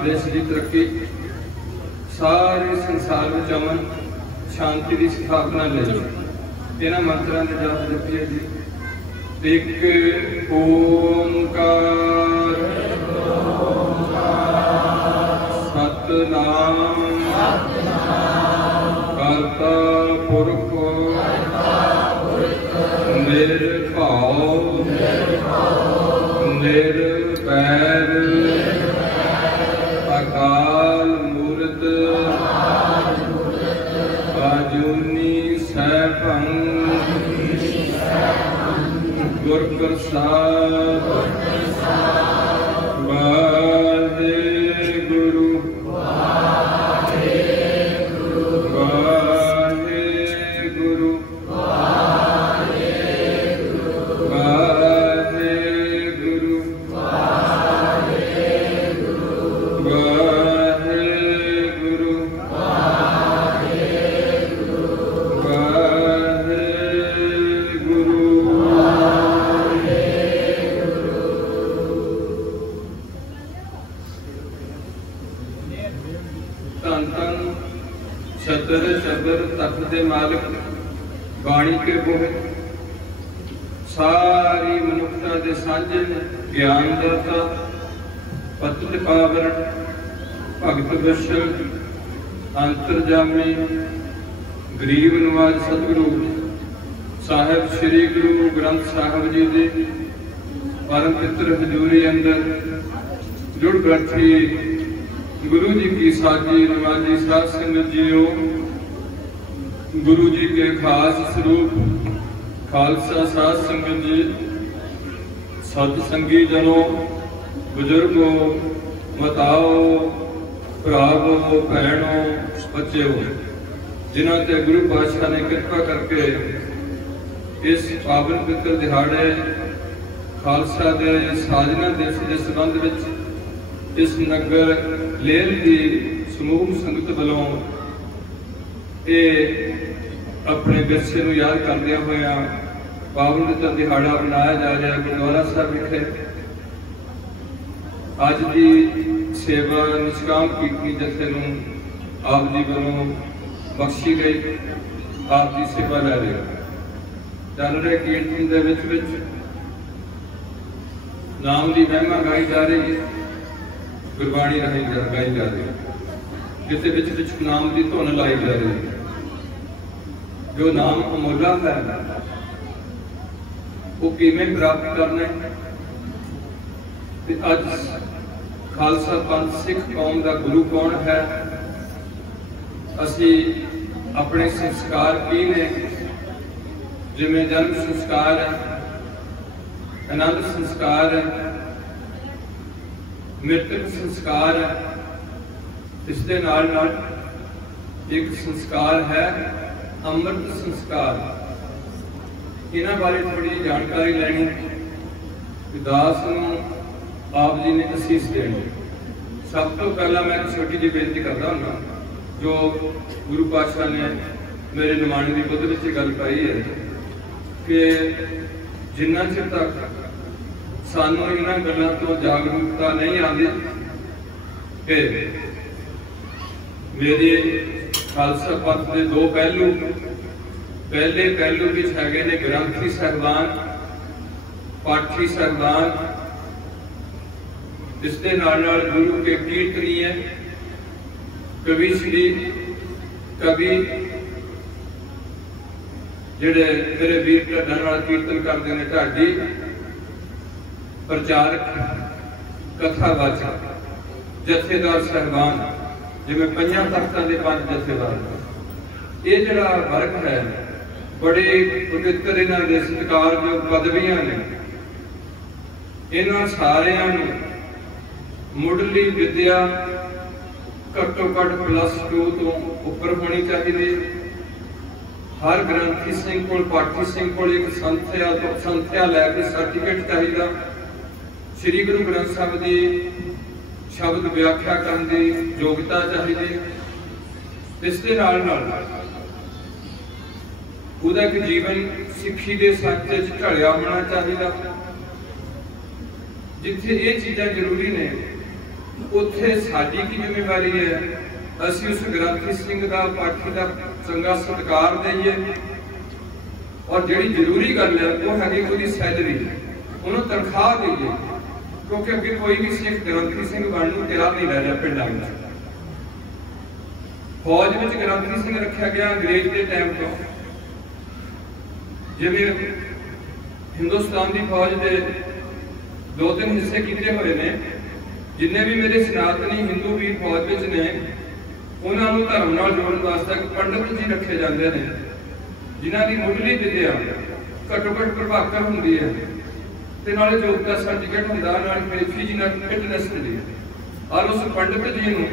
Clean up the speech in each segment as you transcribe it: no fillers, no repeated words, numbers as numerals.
देश की तरक्की, सारे संसार में अमन शांति की स्थापना ले इन्होंने मंत्रों के जाप जपिए जी। एक ओंकार सतनाम करता पुरख निर्भव निर्वैर अकाल मूर्त अजूनी सैभं गुर प्रसाद वाहेगुरु वाहेगुरु वाहेगुरु वाहेगुरु धन धन छतर चबर तख्त दे मालिक बाणी के बोहे सारी मनुखता दे सांझे ज्ञान दाता पतित पावन भगत बशल अंतरजामी गरीब नवाज सतगुरु साहिब श्री गुरु ग्रंथ साहिब जी दे परम पितर हजूरी अंदर जुड़ बैठी गुरु जी की साजी नवाजी साध संगत जीओ, गुरु जी के खास स्वरूप खालसा साध संगत जी, सतसंगी जनों, बुजुर्गों, माताओ, भरावो, भैनों, बच्चों, जिन्हों ते गुरु पातशाह ने कृपा करके इस पावन पवित्र दिहाड़े खालसा दे साजना दिवस के संबंध विच इस नगर लेर की समूह संगत वालों अपने विरसे को याद करदे होया पावन पवित्र दिहाड़ा मनाया जा रहा है। गुरुद्वारा साहब विखे अज की सेवा निष्काम कीर्तनी जथे नूं आप जी वालों बख्शी गई, आप की सेवा लै रहे चल रहे कीर्तन दे विच नाम की महिमा गाई जा रही है, गुरबाणी राही गाई जा रही है, किसी विच नाम की धुन लाई जा रही है। जो नाम अमोला है वो किवें प्राप्त करना है। अज खालसा पंथ सिख कौम का गुरु कौन है, असी अपने संस्कार की ने, जिमें जन्म संस्कार है, आनंद संस्कार है, मृतक संस्कार है, इसके नाल नाल एक संस्कार है अमृत संस्कार। इन्हां बारे थोड़ी जानकारी लैनी, दास नूं आप जी ने असीस देनी। सब तो पहला मैं एक छोटी जी बेनती करता हूँ, जो गुरु पातशाह ने मेरे निमाणे की बुद्ध विच गल पाई है कि जिन्ना चिर तक सानू इन्हां गल्लां तो जागरूकता नहीं आती कि मेरे खालसा पंथ के दो पहलू, पहले पहलू विच हैगे ने ग्रंथी साहिबान, पाठी साहिबान, इसके नाल गुरु के कीर्तनीय कवि श्री कवि जिहड़े मेरे वीर ढड्डां नाल कीर्तन करते हैं, ढाडी प्रचारक कथावाचक जथेदार साहिबान, जिवें पंजां तख्तां दे पंज जथेदार, ये जिहड़ा वर्ग है बड़े पवित्र इन्हां दे सत्कारयोग पदवियां ने। इन्हां सारियां नूं मुढ़ली विद्या घट्टो घट +2 तो उपर होनी चाहिए। हर ग्रंथी सिंह को, पाठी सिंह को एक संथ्या लैके सर्टिफिकेट चाहिए। श्री गुरु ग्रंथ साहिब की शब्द व्याख्या करने की योग्यता चाहिए। इसके नाल उहदा एक जीवन सिक्खी के सच ढलिया होना चाहिए। जिथे ये चीज़ां जरूरी ने, उत्थे साडी की जिम्मेवारी है असीं उस ग्रंथी सिंह दा पाठी दा चंगा सत्कार दईए और जिहड़ी जरूरी गल है वो हैगी उसदी सैलरी उन्होंने तनख्वाह दईए क्योंकि अगे कोई भी सिख ग्रंथी सिंह बनने को तैयार नहीं रह रहा पिंडां विच। फौज में ग्रंथी सिंह रखा गया अंग्रेज के टाइम तो जिवें हिंदुस्तान की फौज के 2-3 हिस्से किए हुए ने जिन्हें भी मेरे सनातनी हिंदू वीर फौज में ने उन्होंने धर्म नाल जोड़न वास्ते पंडित जी रखे जाते हैं जिन्हों की मुढ़ली विद्या घट्टो घट्ट प्रभाकर होंगी है ते नाले योग्यता सर्टिफिकेट होंदा नाल फिजिकल फिटनेस दी और उस पंडित जी नूं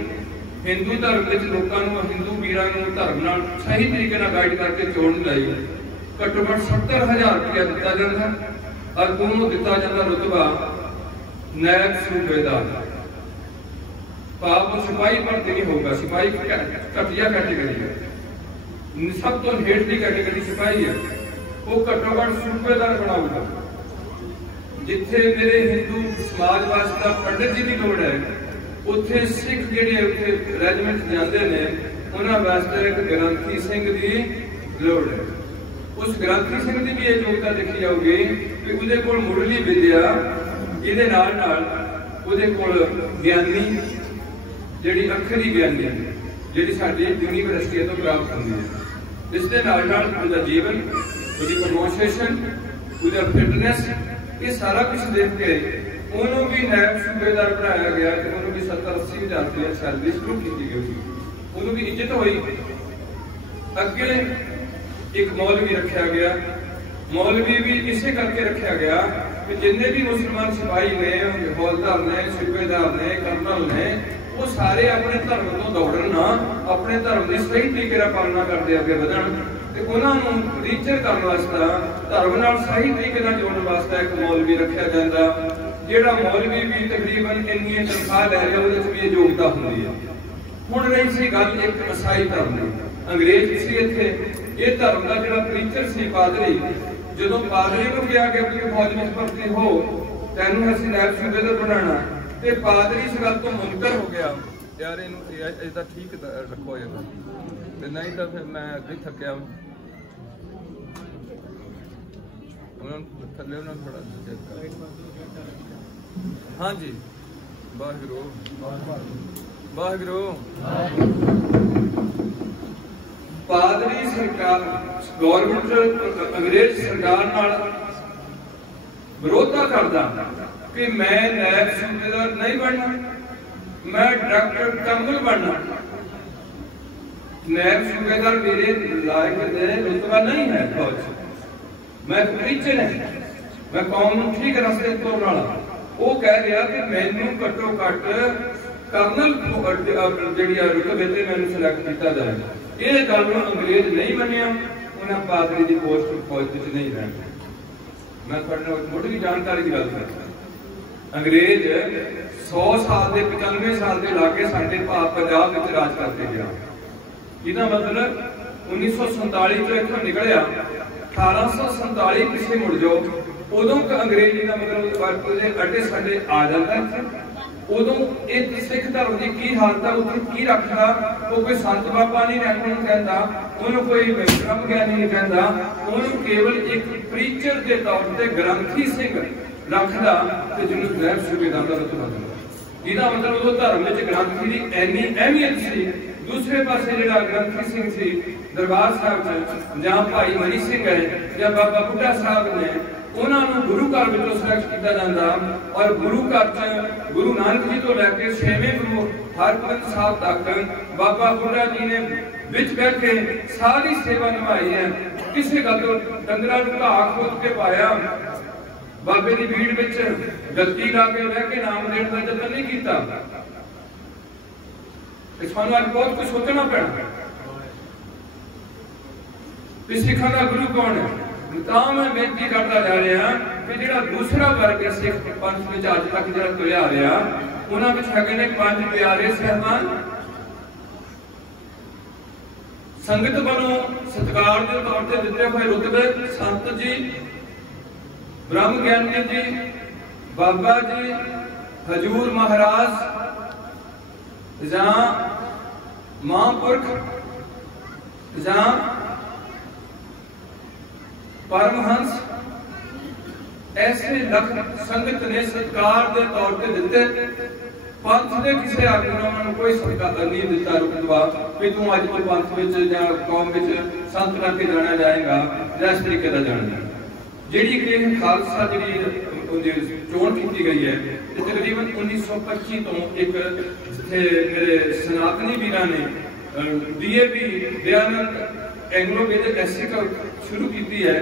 हिंदू धर्म के लोगों को हिंदू वीरां नूं धर्म नाल सही तरीके नाल गाइड करके जोड़न लई घट्टो घट्ट 70,000 रुपया दिता जाता और उन्होंने दिता जाता रुतबा नायब सूबेदार। पाप सिपाही भर्ती नहीं होगा, सिपाही घटिया कैटेगरी है, सब तो हेठली कैटेगरी सिपाही है, वो घट्टो घट्ट सूबेदार बनाऊगा। जिथे मेरे हिंदू समाज वास्ते पंडित जी की लोड़ है उत्थे सिख जिहड़े उत्थे रेजिमेंट जाते हैं उन्होंने वास्ते एक ग्रंथी सिंह की लोड़ है। उस ग्रंथी सिंह की भी ये योग्यता देखी जाऊगी कि उसदे कोल मुढ़ली विद्या इहदे नाल नाल उसदे कोल ज्ञानी जिहड़ी अखरी ज्ञानी जिहड़ी साडी यूनीवर्सिटी तो प्राप्त होंदी है इस दे नाल नाल उसदा जीवन उसदी प्रोनाउंसिएशन उसदा फिटनेस ये सारा कुछ देख के उन्होंने भी नायब सूबेदार बनाया गया कि उन्होंने भी 70-80 हज़ार रुपया सैलरी शुरू की गई, उन्होंने भी इज्जत हुई। अगे एक मौलवी रखा गया, मौलवी भी इसे करके रखा गया कि जिन्हें भी मुसलमान सिपाही ने हौलदार ने सूबेदार ने कर्नल ने वो सारे अपने धर्म तो दौड़न ना अपने धर्म की सही तरीके पालना करते अगे बढ़न उन्होंने रीचर करने वास्ते धर्म नाल सही तरीके नाल जोड़न वास्ते एक मौलवी रखा जाता जिहड़ा मौलवी भी तकरीबन इन्नी तनख्वाह लै रहा उहदे च भी ये योग्यता होंदी है। हुण रही सी गल एक ईसाई धर्म की, अंग्रेज सी इत्थे ये धर्म का जिहड़ा प्रीचर सी पादरी जदों पादरी नूं कहा गया कि फौज में भर्ती हो तैनूं असीं नायब सूबेदार बनाना ते पादरी इस गल तो मुनकर हो गया यार इहनूं इहदा ठीक रखो ते नहीं तो फिर मैं अगे थकिया थले थोड़ा। हाँ जी वाहिगुरू वाहिगुरू। पादरी सरकार गवर्नमेंट अंग्रेज सरकार नाल विरोधा करदा कि मैं नायब सूबेदार नहीं बनना, मैं डायरेक्टर कर्नल बनना। नायब सूबेदार मेरे लायक रुतबा नहीं है फौज, मैं प्रीचर है, मैं कौम नूं ठीक रस्ते तोड़न वाला। वो कह रहा कि मैनूं घट्टो घट्ट कर्नल जिहड़ी रुतबे ते मैनूं सिलेक्ट किया जाए। ये गल नूं अंग्रेज नहीं मन्निया, उन्हें पादरी की पोस्ट फौज विच नहीं रहना। मैं तुहाडे नाल मुढ़ली जानकारी की गल करदा, अंग्रेज 100 साल के 95 साल के लागे साडे पंजाब विच राज करके गया। इसका मतलब 1947 तो इत्थों निकलिया 1847 पिछे मुड़ जाओ उदों अंग्रेजी का मतलब अड्डे साडे आ जाता है। उदों एक सिख धर्म की की हालत है उत्थे की रखदा, वो कोई संत बाबा नहीं रखना कहता, उन्होंने कोई ब्रह्म ज्ञानी नहीं कहता, उन्होंने केवल एक प्रीचर के तौर पर ग्रंथी सिंह रखदा ते जिन्होंने नायब सूबेदार का रुतबा दिता। इसका मतलब उदों धर्म में ग्रंथी की इन्नी अहमियत सी। दूसरे पासे जिहड़ा ग्रंथी सिंह सी दरबार साहब जां भाई मनी सिंह है या बाबा बुढ़ा साहब ने उन्होंने गुरु घर में सिलेक्ट किया जाता और गुरु घर च गुरु नानक जी तो लैके 6वें गुरु हरगोबिंद साहब तक बाबा बुढ़ा जी ने विच बैठे सारी सेवा निभाई है। किसी गल तो डंगरां नूं घाह खोद के पाया, बाबे की भीड़ विच गद्दी ला के रह के नाम देने का जतन नहीं किया। सानूं अज बहुत कुछ सोचना पैना कि सिखां दा गुरु कौन है। तो मैं बेनती करता जा रहा कि जो दूसरा वर्ग है सिख पंथ में अज तक जो तुलिया रहा उन्होंने है ने 5 प्यारे साहबान संगत वालों सत्कार के तौर पर दिते हुए रुतबे संत जी, ब्रह्म ज्ञानी जी, बाबा जी, हजूर महाराज, जां महापुरख जां परमहंस ऐसे लख संगत ने सत्कार के तौर पर दिते। पंथ के किसी आगू ने उन्होंने कोई सत्कार नहीं दिता रुकदवा भी तू अज तो पंथ कौम संत बन के जाना जाएगा या इस तरीके का जाना। जी खालसा जी चोन की गई है तकरीबन 1925 तो एक मेरे सनातनी वीर ने DAV दयानंद एंग्लो वैदिक एससी शुरू की है।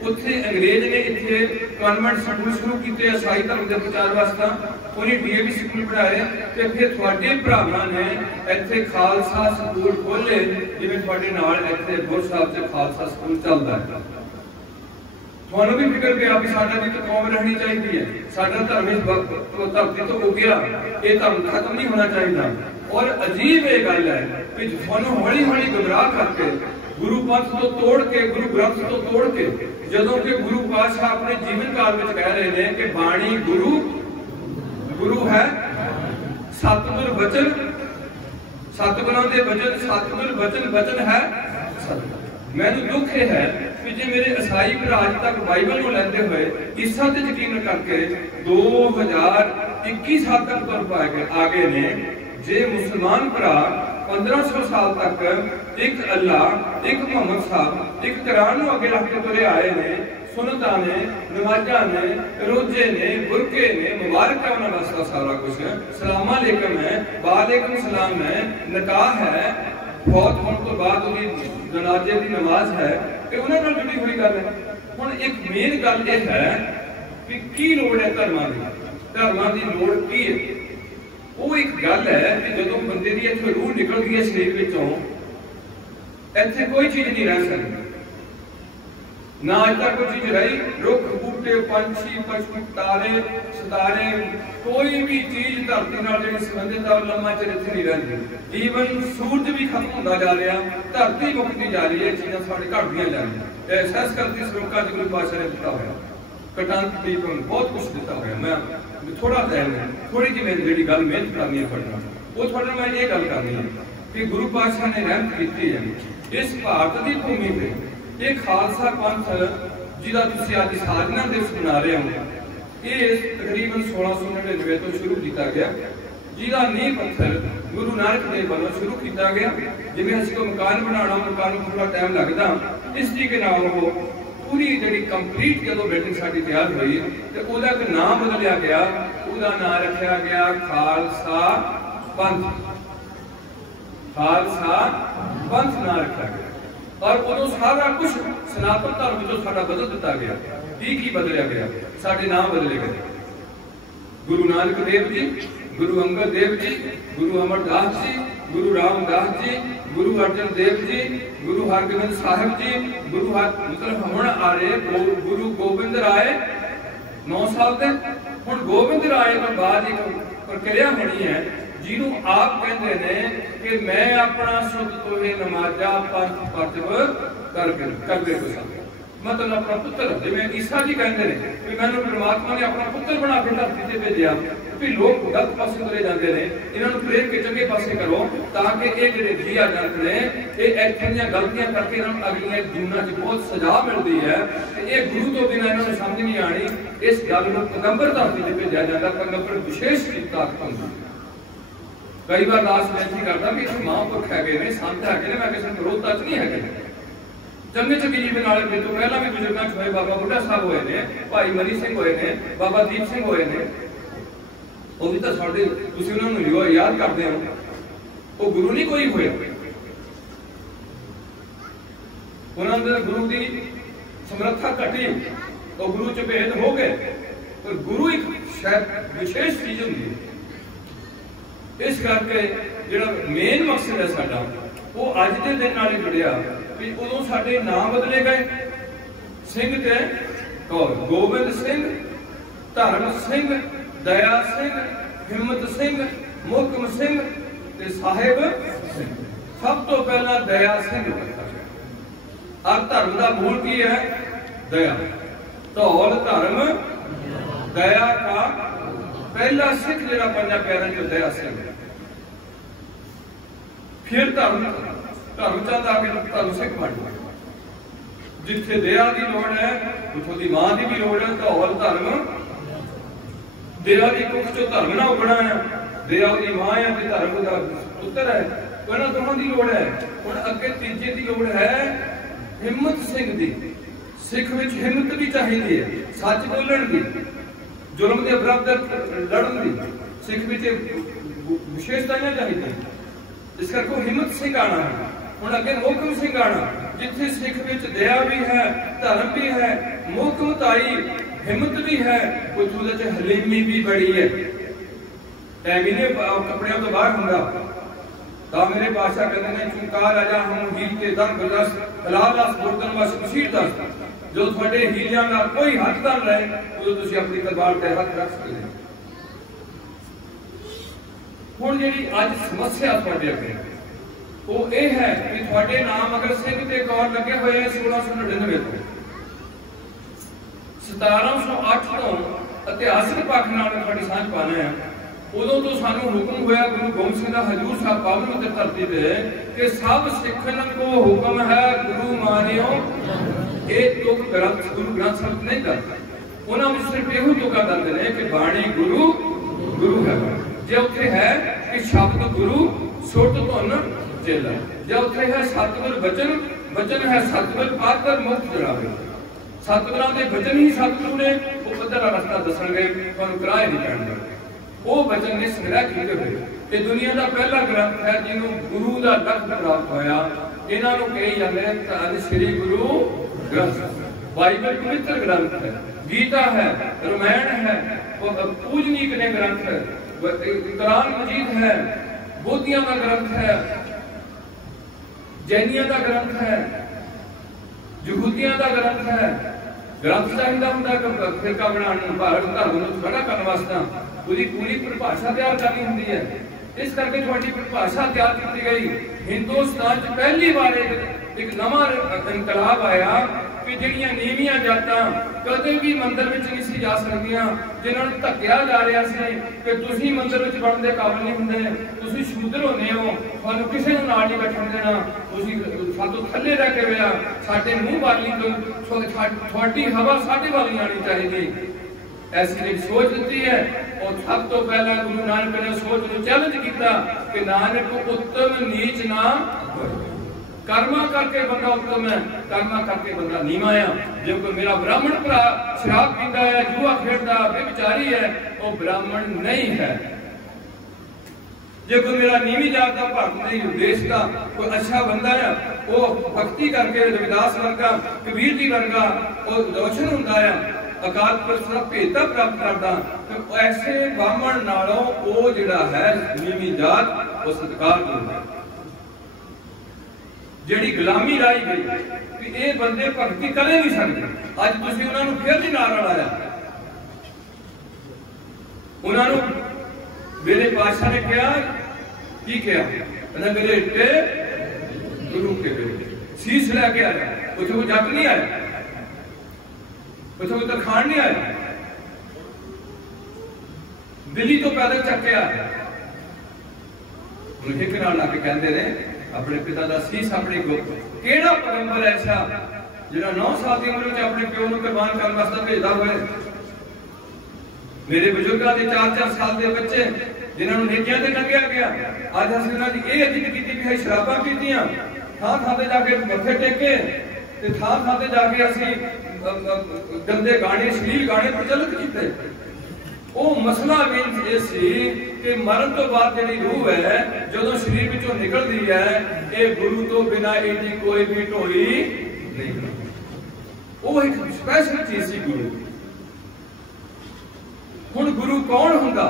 उत्थे अंग्रेज ने इतने कॉन्वेंट स्कूल शुरू किए ईसाई धर्म के प्रचार वास्ते उन्हें DAV स्कूल पढ़ाए तो फिर थोड़े भरावां ने इत्थे खालसा स्कूल खोले जिवें तुहाडे नाल इत्थे गुर साहब से खालसा स्कूल चलता है। थानू भी फिक्र गया भी साडा भी तो कौम रहनी चाहिए है साडा धर्म इस धरती तो उगया ये धर्म खत्म नहीं होना चाहिए। और अजीब ये गल है कि थानू हौली हौली गुमराह करके गुरु पंथ तो तोड़ के गुरु ग्रंथ तो तोड़ के जदों कि गुरु पातशाह अपने जीवन काल में कह रहे हैं कि बाणी गुरु गुरु है सतगुर वचन सतगुरां दे वचन सतगुर वचन वचन है सत। मैनूं दुख यह है कि जे मेरे ईसाई भरा अज तक बाइबल को लैंदे हुए इसा ते यकीन करके 2021 साल तक तुर पाए आ गए ने। जे मुसलमान भरा 1500 साल तक एक अल्लाह एक मोहम्मद साहब एक कुरान को अगे रख के तुरे आए ने सुनता ने नमाजा ने रोजे ने बुरके ने मुबारक उन्होंने वास्ता सारा कुछ सलाम अलैकुम है वालेकुम सलाम है निकाह है फौत होने तो बाद जनाजे की नमाज है उन्होंने जुड़ी हुई गल है। हुण एक मेन गल यह है कि की लोड़ है धर्मां की लोड़ की है। वो एक गल है कि जो बंदे की इत्थे रूह निकल गई है शरीर विचों इत्थे कोई चीज नहीं रह सकती ना अज तक कोई चीज रही रुख बूटे पंछी पशु तारे सितारे कोई भी चीज धरती नाल जिहड़ी संबंधित है लम्मा चिर इत्थे नहीं रहिंदी। ईवन सूरज भी खत्म होंदा जा रहा धरती मुकती जा रही है चीज़ां साडे घटदियां जा रही एहसास करती श्लोकां च गुरु पातशाह ने दिता होया कटांत दीप बहुत कुछ दिता होया। मैं थोड़ा टाइम है थोड़ी जी मेरी जी गल मेहनत करनी है पढ़ना वो थोड़े मैं ये गल करनी है कि गुरु पातशाह ने रहमत की है इस भारत की भूमि पर ये खालसा पंथ जिहदा तुसीं अज साधना दिवस मना रहे हो ये तकरीबन 1699 तो शुरू किया गया जिहदा नींह पत्थर गुरु नानक देव वालों शुरू किया गया। जिवें असीं कोई मकान बनाना मकान को थोड़ा टाइम लगता इस तरीके नाल वो पूरी जी कंप्लीट जो बिल्डिंग साडी तैयार हुई तो उसका एक नाम बदलिया गया उसका नाम रखा गया खालसा पंथ। खालसा पंथ नाम रखा गया और उदों सारा कुछ सनातन धर्म जो साडा बदल दिता गया। की बदलिया गया साडे नाम बदले गए गुरु नानक देव जी गुरु अंगद देव जी गुरु अमरदास जी गुरु रामदास जी गुरु अर्जन देव जी गुरु हरगोबिंद साहिब जी गुरु मतलब हुण आ रहे गुरु गोबिंद राय 9 साल के हुण गोबिंद राय तो बाद एक प्रक्रिया होनी है जिन्हों आप कहते हैं कि मैं अपना शुद्ध तो नमाजा पंथ परतव करते मतलब अपना पुत्र जिवें ईसा जी कहते हैं कि मैंने परमात्मा ने अपना पुत्र बना के धरती से भेजा भी लोग गलत पासे तुरे जाते हैं इन्होंने प्रेर के चंगे पासे करो ताकि ये जो जी आ जाते हैं ये इत्थे दी गलतियां करके इन्होंने अगलियां जूना च बहुत सजा मिलती है। ये गुरु तो बिना इन्होंने समझ नहीं आनी इस गल को पैगंबर धरती से भेजा जाता पैगंबर विशेष ताकत होंगी। कई बार दास बेनती करता कि इस महापुरख है संत है मैं किसी विरोध तक नहीं है चंगे चंगे जीवन वाले मेरे तो पहला भी बुजुर्गों होए बाबा बुढ़ा साहब होए ने भाई मनी सिंह होए ने बाबा दीप सिंह होए ने वो भी तो साडे तुसीं उन्हां नूं याद करदे हो वो गुरु नहीं कोई होया उन्हां दे गुरु की समर्था घटी तो गुरु च भेद हो गए पर गुरु एक शायद विशेष चीज होंदी है। इस करके जिहड़ा मेन मकसद है साडा वो अज के दिन नाल जुड़िया भी उदों साडे नाम बदले गए सिंह ते कौर गोबिंद सिंह धर्म सिंह दया सिंह हिम्मत सिंह मुहकम सिंह ते साहिब सिंह। सब तो पहला दया सिंह और धर्म का मूल की है दया धौल धर्म दया का पहला सिख जिहड़ा पंजा प्यारिਆਂ चों दया सिंह फिर धर्म चंद आके धर्म सिख बन गए। जिथे दया की लोड़ है उथों की मां की भी लोड़ है, तो और धर्म दया की कुख चो धर्म ना उगना है। दया की मां है ते धर्म का पुत्र है, तो इन्हां दोनों की लोड़ है। हुण अगे तीजे की लोड़ है हिम्मत सिंह दी। सिख विच हिम्मत भी चाहिए है, सच बोलण दी, जुल्म के विरुद्ध लड़न दी। सिख विच विशेषताएं चाहिए, इस करके हिम्मत सिंह आना है। हुण अगे मोहकम सिंह आना, जिथे सिख विच दया भी है, धर्म भी है, मोहकमताई हिम्मत भी है, कुछ उहदे हलीमी भी बड़ी है। टाइम ही नहीं कपड़ियां तो बाहर हुंदा। तो मेरे बादशाह कहते हैं चुनकार आजा हम हील के दर बरस हलाल बुरदन बस मसीह दस। जो थोड़े हीलियां का कोई हथ ना रहे उदों तुसीं अपनी तलवार ते हथ रख सकते हैं। हुण जिहड़ी अज समस्या तुहाडे अगे वो ये है कि थोड़े नाम अगर सिंह ते कौर लगे हुए 1699 तो 1708 तो इतिहासिक पक्ष नाल थोड़ी सांझ पाने हैं। उदों तो सानू हुक्म होया गुरु गोबिंद सिंह दा हजूर साहब पावन ते धरती पे कि सब सिखन को हुक्म है गुरु मानियो। ये तुक ग्रंथ गुरु ग्रंथ साहब नहीं करते, उन्होंने सिर्फ यही तुका करते हैं कि बाणी गुरु गुरु है। जे उत्थे है कि शब्द गुरु सुरत धुन चेला, जे उत्थे है सतगुर वचन वचन है सतगुर पाकर मुक्त जड़ावे। सतगुरां दे वचन ही सतगुरु ने वो पद्धरा रास्ता दसणगे, तुहानूं किराए नहीं पैणगे। वो वचन ने संग्रह किए हुए ये दुनिया का पहला ग्रंथ है जिन्हों गुरु का लफ्ज प्राप्त होया। इन्हों कही जाते हैं श्री गुरु ग्रंथ। बाइबल पवित्र ग्रंथ है, गीता है, रामायण है, पूजनीक ने ग्रंथ है, कुरान मजीद है, बौद्धियों का ग्रंथ है, जैनियों का ग्रंथ है, यहूदियों का ग्रंथ है। ग्रंथ चाहिए होंगे फिरका बनाने भारत धर्म को खड़ा करने वास्ते पूरी पूरी परिभाषा तैयार करनी होंगी है। इस करके थोड़ी परिभाषा तैयार की गई। हिंदुस्तान पहली बार एक नवा इनकलाब आया कि जिहड़ियां नीवियां जातां कदे भी मंदिर विच नहीं सी जा सकदियां, जिन्हां नूं धक्किया जा रहा सी कि तुसीं मंदिर विच वड़न दे काबिल नहीं हुंदे, तुसीं शूद्र होंदे हो, तुहानूं किसे नूं नाल नहीं बैठण देना, तुसीं सातों थल्ले रह के होया, साडे मूंह वाली तुहाडी हवा साडे वाली आनी चाहिए। ऐसी एक सोच दी है। और सब तो पहला गुरु नानक ने सोच को चैलेंज किया कि नानक उत्तम नीच ना कर्मा करके बंदा उत्तम है, कर्मा करके बंदा नीवा है। जो कोई मेरा ब्राह्मण भरा शराब पीता है, जुआ खेलता बेचारी है, वो ब्राह्मण नहीं है। जो कोई मेरा नीवी जात का भक्त नहीं, देश का कोई अच्छा बंदा है, वो भक्ति करके रविदास वर्गा कबीर जी वर्गा वो रोशन होता है, अकाल पुरख का भेदा प्राप्त करता। तो ऐसे ब्राह्मण नालों वो जिहड़ा है नीवी जात वो सत्कार करता। जिहड़ी गुलामी लाई गई कि ये बंदे भक्ति कर नहीं सकते, अज तुसीं उन्हां नूं फिर नहीं नारा लाया। उन्हां नूं मेरे पातशाह ने कहा की कहा नगरेटे गुरु के शीश लैके आया, कुछ वो जप नहीं आया, कुछ वो तरखान नहीं आया, दिल्ली तो पैदल चक के आया। हिक नाल ला के कहते रहे अपने पिता का शीश अपने को केड़ा पैगंबर ऐसा जिहड़ा 9 साल की उम्र में अपने प्यो को कुर्बान करने वास्ते भेजदा होवे। मेरे बुजुर्गों के 4-4 साल के बच्चे जिन्होंने नेकियां ते टंगिया गया, अज असीं उन्हां दी इह इज्जत कीती कि शराबां पीतियां, थां-थां ते जाके मत्थे टेके ते थां-थां ते जाके असीं गंदे गाने अश्लील गाने प्रचलित कीते। वो मसला मीन ये सी कि मरण तो बाद जिहड़ी रूह है जो शरीर विचों निकलती है, ये गुरु तो बिना इहदी कोई भी ढोली नहीं। वो एक स्पैशल चीज सी गुरु। हुण गुरु कौन हुंदा?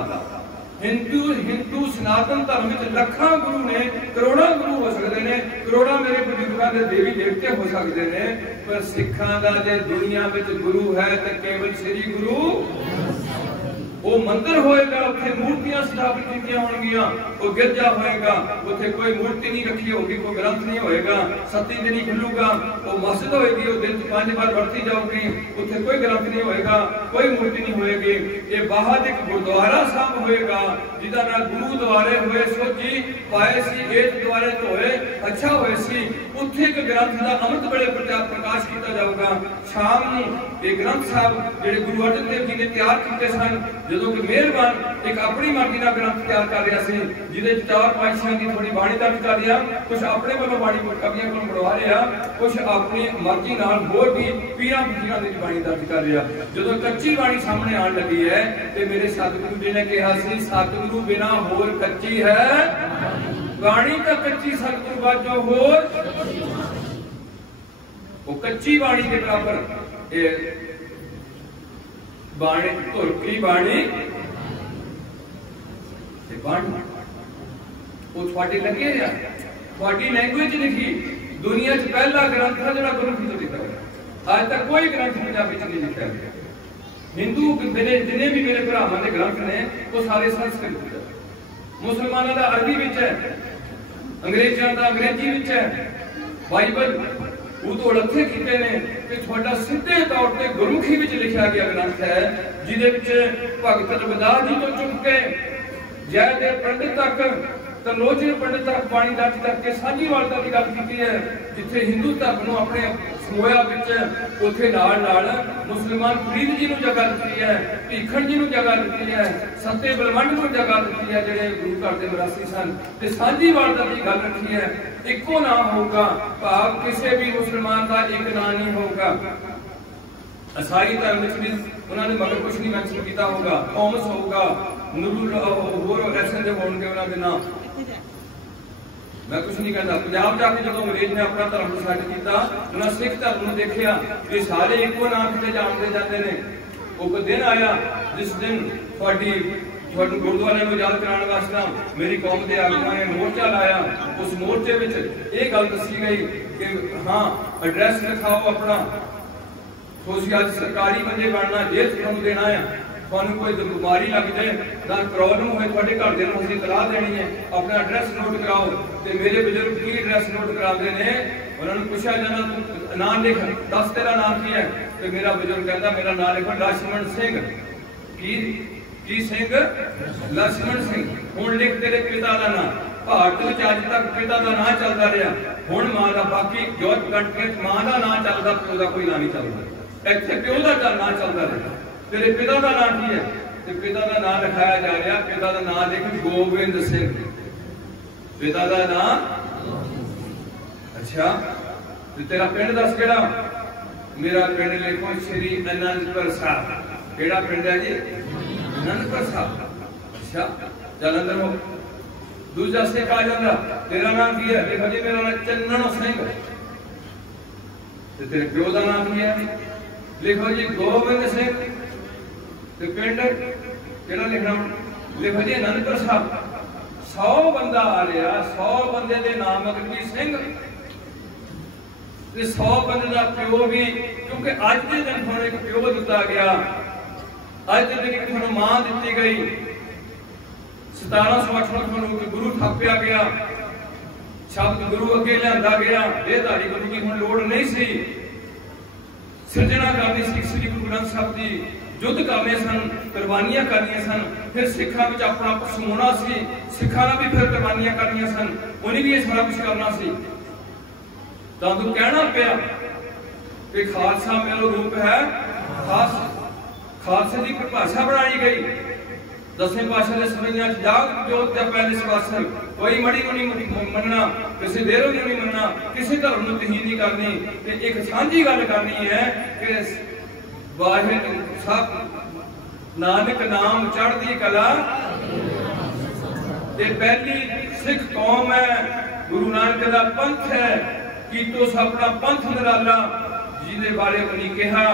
हिंदू सनातन धर्म में लखां गुरु ने, करोड़ों गुरु हो सकते हैं, करोड़ों मेरे बुजुर्गों के देवी देवते हो सकते हैं, पर सिखां दा जे दुनिया में गुरु है तो केवल श्री गुरु वो मंदिर होएगा, उत्थे मूर्तियां स्थापित की होंगियां, वो गिरजा होएगा, उत्थे कोई मूर्ति नहीं रखी होगी, कोई ग्रंथ नहीं होएगा, सत्ती दिन नहीं खुलूगा। वो मस्जिद होएगी, वो दिन 5 बार वरती जाऊगी, उत्थे कोई ग्रंथ नहीं होएगा, कोई मूर्ति नहीं होएगी। ये बाहर एक गुरुद्वारा साहब होएगा, जिदा ना गुरु द्वारे हुए सो जी पाए सी, एक द्वारे तो होए अच्छा होए सी। उत्थे एक ग्रंथ का अमृत वेले प्रकाश किया जाऊगा। शाम को ये ग्रंथ साहब जेडे गुरु अर्जन देव जी ने तैयार किए सन, जो कि मेहरबान एक अपनी मर्जी का ग्रंथ तैयार कर रहा है, जिसे 4 पातशाह की थोड़ी बाणी दर्ज कर रहा, कुछ अपने वालों बाणी कवियों को बढ़वा रहा, कुछ अपनी मर्जी नाल होर भी पीरां फकीरां दी बाणी दर्ज कर रहा। जो कच्ची बाणी सामने आन लगी है तो मेरे सतगुरु जी ने कहा सी, सतगुरु बिना होर कच्ची है बाणी, का कच्ची सतगुरु बाजो होर, वो कच्ची बाणी के बराबर बाणी धुरकी बाणी वो थोड़ी लगे रहा, थोड़ी लैंग्वेज लिखी। दुनिया च पहला ग्रंथ है जो गुरमुखी तो लिखा गया। आज तक कोई ग्रंथ पंजाबी च नहीं लिखा गया। हिंदू जिन्हें भी मेरे भरावां दे ग्रंथ ने वो सारे संस्कृत है, मुसलमानों का अरबी विच है, अंग्रेजों का अंग्रेजी विच है, बाइबल वो तो लथे किते ने कि थोड़ा सीधे तौर पर गुरमुखी विच लिखा गया ग्रंथ है, जिहदे विच भगत रविदास जी तो चुक के जयदेव पंडित तक, तरलोचन पंडित तक बाणी दर्ज करके साझीवालता की गल की है। जिथे हिंदू धर्म को अपने समोया विच उथे नाल नाल मुसलमान फरीद जी को जगह दी है, भीखन जी को जगह दी है, सत्ते बलवंड को जगह दी है, जेडे गुरु घर के मरासी सन, ते साझीवालता की गल रखी है। इको नाम होगा, भाव किसी भी मुसलमान का एक नाम नहीं होगा। ईसाई धर्म भी उन्होंने मगर कुछ नहीं मैंशन किया होगा, थॉमस होगा, नूरुल होर ऐसे दे होंगे उन्होंने नाम, मैं कुछ नहीं कहता। पंजाब जाके जो अंग्रेज ने अपना धर्म डिसाइड किया, उन्हें सिख धर्म को देखा कि सारे इको नाम किते जानते जाते हैं। वो दिन आया जिस दिन गुरुद्वारे में याद कराने वास्ते मेरी कौम के आगुआं ने मोर्चा लाया। उस मोर्चे में यह गल दसी गई कि हाँ एड्रैस लिखाओ अपना, तुसीं अज सरकारी बंदे बनना, जेल तुहानूं देना है, तुहानूं कोई बीमारी लग जाए ना प्रॉब्लम होए तुहाडे घर दे नूं असीं इतलाह देनी है, अपना एड्रैस नोट कराओ। ते मेरे बुजुर्ग की एड्रैस नोट कराते हैं, उन्होंने पूछा जाना नाम लिख, दस तेरा नाम की है, तो मेरा बुजुर्ग कहता मेरा नाम लिखो लक्ष्मण सिंह। की सिंह? लक्ष्मण सिंह। हुण लिख तेरे पिता का नाम। भारत में अज तक पिता का नाम चलता रहा, हुण मां का, बाकी जो कंट्री मां का नाम चलता, प्यो का कोई नाम नहीं चलता। इत्थे प्यो का नाम चलता रहा, तेरे पिता का नाम की है? तो पिता का नाम लिखाया जा रहा, पिता का नाम लिख गोविंद सिंह, पिता का नाम। अच्छा, तो तेरा पिंड दस केड़ा? मेरा पिंड लिखो श्री आनंदपुर साहब। केड़ा पिंड है जी? आनंदपुर साहब। अच्छा, जलंधर हो। दूजा सिख आ जाता, तेरा नाम की है? लिखो जी मेरा नाम चन्नन सिंह। तो तेरे प्यो का नाम की है? लिखो जी गोविंद सिंह। तो पिंड केड़ा लिखना? लिखो जी आनंदपुर साहब। 100 बंदा आ रहा, 100 बंदे के नाम अगर सिंह, 100 बंदे का प्यो भी, क्योंकि अज के दिन थोड़ा एक प्यो दिता गया, अज के दिन एक थोड़ा मां दी गई, 1708 में गुरु थापिया गया, शब्द गुरु अगे लिया गया, देहधारी गुरु की हुण लोड़ नहीं सी, सिरजना करनी सी श्री गुरु ग्रंथ साहब की, युद्ध करने सन, कुर्बानियां करनियां सन, फिर सिखा में अपना समाना सी, सिखा ने भी फिर कुर्बानियां करनियां सन, उन्हें भी ये सारा कुछ करना सी। तो कहना पिया कि खालसा मेरा रूप है, खालसे की परिभाषा बनाई गई। 10वें पातशाह के समैयां जाग जोत दा पहले सवासन, कोई मड़ी को नहीं मनना, किसी देरों को नहीं मनना, किसी धर्म को तहीन नहीं करनी, ते एक सांझी गल करनी है कि वाहिगुरू सब नानक नाम चढ़दी कला, ते पहली सिख कौम है, गुरु नानक दा पंथ है, कि तो अपना पंथ निराला, जिहदे बारे उन्हें कहा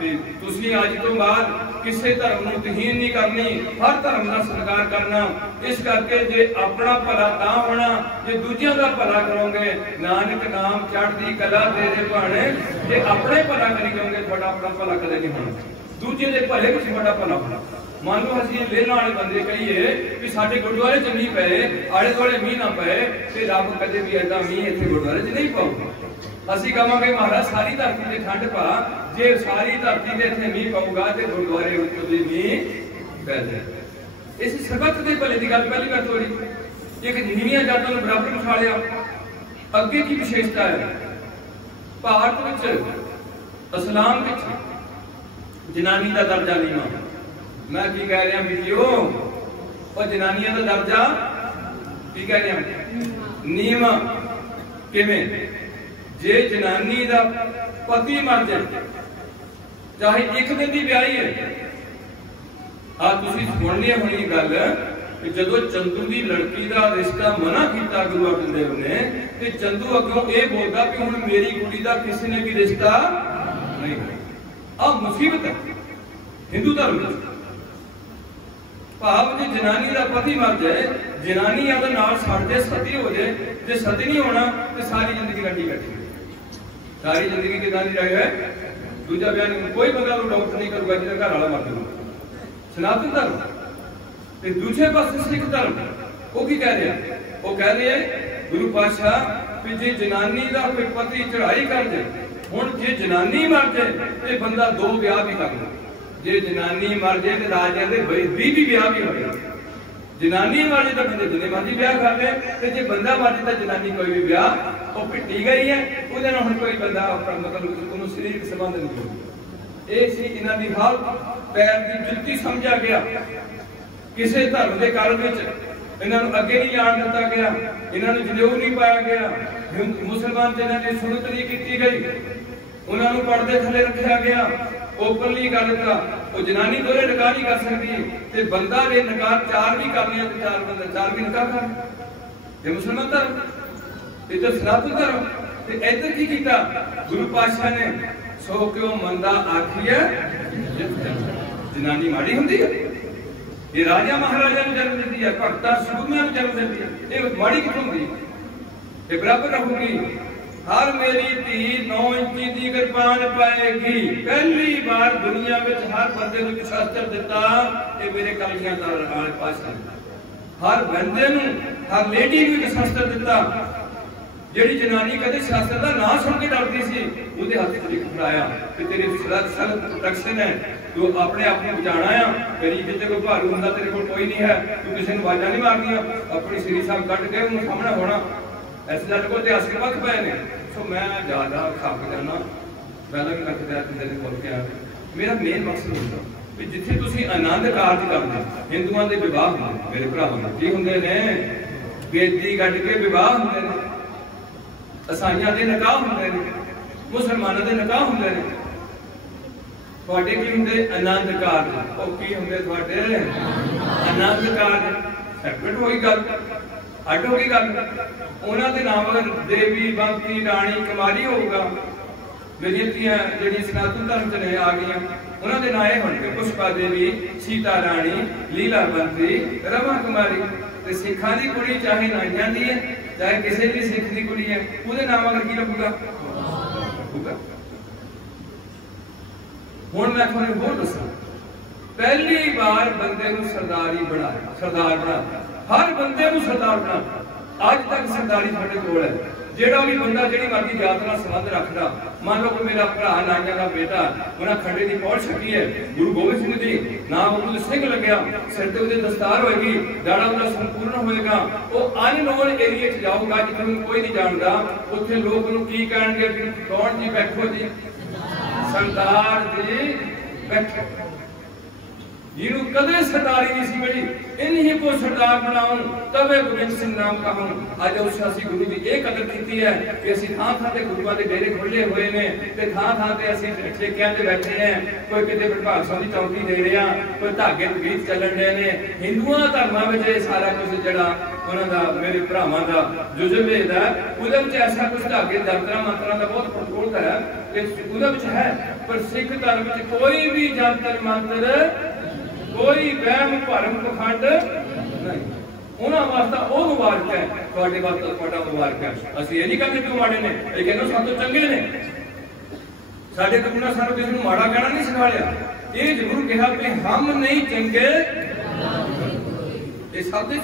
कि तुसीं अज तो बाद किसी धर्म को तहीन नहीं करनी, हर धर्म का सत्कार करना। इस करके जे अपना भला तां होना जे दूजियां दा भला करोगे, नानक नाम चढ़दी कला तेरे भाणे, जे अपने भला करी जाओगे तुहाडा अपना भला कदे नहीं होना। दूजे के भले कुछ बड़ा भला होना। मान लो असं लेने वाले बंदे कहीए भी साडे गुरुद्वारे च मीह पे, आले दुआले मीह ना पे, तो रब कदे भी ऐसा मीह इत्थे गुरुद्वारे च नहीं पाऊगा। असं कहांगे महाराज सारी धरती से ठंड पा, जे सारी धरती से इत्थे मीह पाऊगा तो गुरुद्वारे उत्तों भी मीह पै जाएगा। इस सरबत के भले की गल पहली बार थोड़ी एक नीवियां जातों ने बराबर बिठा लिया। अगे की विशेषता है भारत विच इस्लाम विच जनानी का दर्जा नीवा। मैं की कह रहा बेटियो, और जनानियां का दर्जा की कह रहा नीवा किवें? जे जनानी का पति मर जाए, चाहे एक दिन की ब्याही है, आ तुसीं सुननी होनी गल कि जदों चंदू की लड़की का रिश्ता मना किया गुरु अर्जन देव ने, ते चंदू अगों ये बोलता कि हुण मेरी कुड़ी का किसी ने भी रिश्ता नहीं। आ मुसीबत है हिंदू धर्म में। भाव जी जनानी का पति मर जाए, जनानी अगर नाल सड़ जाए, सती हो जाए, जे सती नहीं होना तो सारी जिंदगी लड़ी बैठी, सारी जिंदगी किदां दी रही है। दूजा बयान कोई बंदा डॉक्टर नहीं करूगा जिहदा घर वाला मर जाए। सनातन धर्म ते दूसरे पासे सिख धर्म वो की कह रहे? वो कह रहे गुरु पातशाह कि जे जनानी का कोई पति चढ़ाई कर दे, हुण जे जनानी मर जाए तो बंदा दो ब्याह भी कर ले। जे जनानी मर जाए तो राजा के 20 भी ब्याह भी हो। जनानी मर जाए तो बंदे जिन्ने मर्जी ब्याह कर ले, ते जे बंदा मर जाए तो जनानी कोई भी ब्याह वो पिटी गई है, उहदे नाल हुण कोई बंदा मतलब उन्होंने शरीरक संबंध नहीं होगा। ये सी इन्हां दी हाल पैर की जुत्ती समझा गया। किसी धर्म के कारण इन्होंने अगे नहीं आन दिता गया, इन्होंने जनेऊ नहीं पाया गया। मुसलमान जिन्हों की सुनत नहीं की गई, उन्होंने पर्दे थले रखा गया, ओपनली कर दिता। वो जनानी दोहरे निकाह नहीं कर सकती, ते बंदा ने निकाह 4 भी कर लिया तो 4 बंदा 4 भी निकाह कर। ये मुसलमान धर्म, इधर सनातन धर्म। इधर की किया गुरु पातशाह ने? सो क्यों मंदा आखिए जनानी माड़ी होंदी है। ये राजा महाराजा ने जन्म देती है, भगता सूरमियां ने जन्म देती है, ये माड़ी कितों होंदी? ये बराबर रहूगी। हर मेरी धी 9 इंची की कृपान पाएगी। पहली बार दुनिया में हर बंदे को शास्त्र दिता, ये मेरे कलियां वाले पातशाह। हर बंदे नूं, हर लेडी नूं एक शास्त्र दिता। जिहड़ी जनानी कदे शास्त्र का नाम सुन के डरती सी, उहदे हत्थ च लिख फड़ाया कि तेरी सेल्फ प्रोटेक्शन है, तू अपने आप को बचाना है। तेरी जिते कोई भारू हुंदा तेरे कोल कोई नहीं है, तू किसी नूं आवाज़ां नहीं मारनियां, अपनी सिरी साहब कट के उन्हें सामना होना। इस गल को इतिहासिक पक्ष पे ने। सो मैं ज्यादा खप जाना, पहला भी लग दिया तुंदे कोल के आ। मेरा मेन मकसद होंदा भी जिथे तुसीं आनंद कारज करदे, हिंदुआं दे विवाह हुंदे, मेरे भरावां की हुंदे ने, बेदी कट के विवाह हुंदे ने, ईसाइयां दे निकाह हुंदे ने, मुसलमानां दे निकाह हुंदे ने। तुहाडे की हुंदे? आनंद कारज। ओ की हुंदे तुहाडे? आनंद कारज। सैपरेट होई गल, अड हो गई गल। उन्हां दे नाम अगर देवी, बंती, राणी, कुमारी होगा। मेरियां धीआं जिहड़ियां सनातन धर्म च आ गईयां, उन्हां दे नाम ये होणगे पुष्पा देवी, सीता राणी, लीला बंती, रमा कुमारी। ते सिखां दी कुड़ी चाहे नाइयां दी है, चाहे किसी भी सिख की कुड़ी है, उहदे नाम अगर की लगूगा? हुण मैं तुहानूं होर दस्सां, पहली बार बंदे नूं सरदारी बनाया, सरदार बनाया। हर बंदे नूं सरदार बना। अज तक सरदारी साडे कोल है। जिहड़ा भी बंदा जिहड़ी मर्जी जात नाल संबंध रखदा, मान लो कोई मेरा भरा नाइयां दा बेटा, उन्हां खंडे दी पौड़ छकी है, गुरु गोबिंद सिंह जी नाम उहनूं सिंह लग्या, सिर ते उहदे दस्तार होएगी, दाड़ा उहदा संपूर्ण होएगा। वो अननोन एरिया च जाऊगा जिथे उहनूं कोई नहीं जानदा, उत्थे लोक उहनूं की कहणगे कि कौन जी बैठो जी, सरदार जी बैठो। जिन्हों कदे सरदारी नहीं सी मिली, इन्हीं को सरदार बनाऊं तबे गोबिंद सिंह नाम कहूं। अज उस असीं गुरु की यह कदर की है कि असीं थां थां ते गुरुआं दे डेरे खुले हुए ने, ते थां थां ते असीं ठेकिआं ते बैठे हैं। कोई किते विभाग सां दी चौकी दे रहे हैं, कोई धागे ते गीत चलन रहे ने। हिंदुआं धर्मां विच इह सारा कुछ जिहड़ा उन्हां दा मेरे भरावां दा जुज़म है, उहदे विच ऐसा कुछ धागे जंतरां मंत्रां दा बहुत प्रचोर है कि उहदे विच है। पर सिख धर्म विच कोई भी जंतर मंत्र, कोई वहम भरम पखंड नहीं। उन्हां वास्ते वो मुबारक है, तुहाडे वास्ते तुहाडा मुबारक है। असीं ये नहीं कहते कि माड़े ने, ये कहते सातों चंगे ने। साडे गुरु ने सानूं किसी नूं माड़ा कहना नहीं सिखाया। ये जरूर कहा कि हम नहीं चंगे ये सब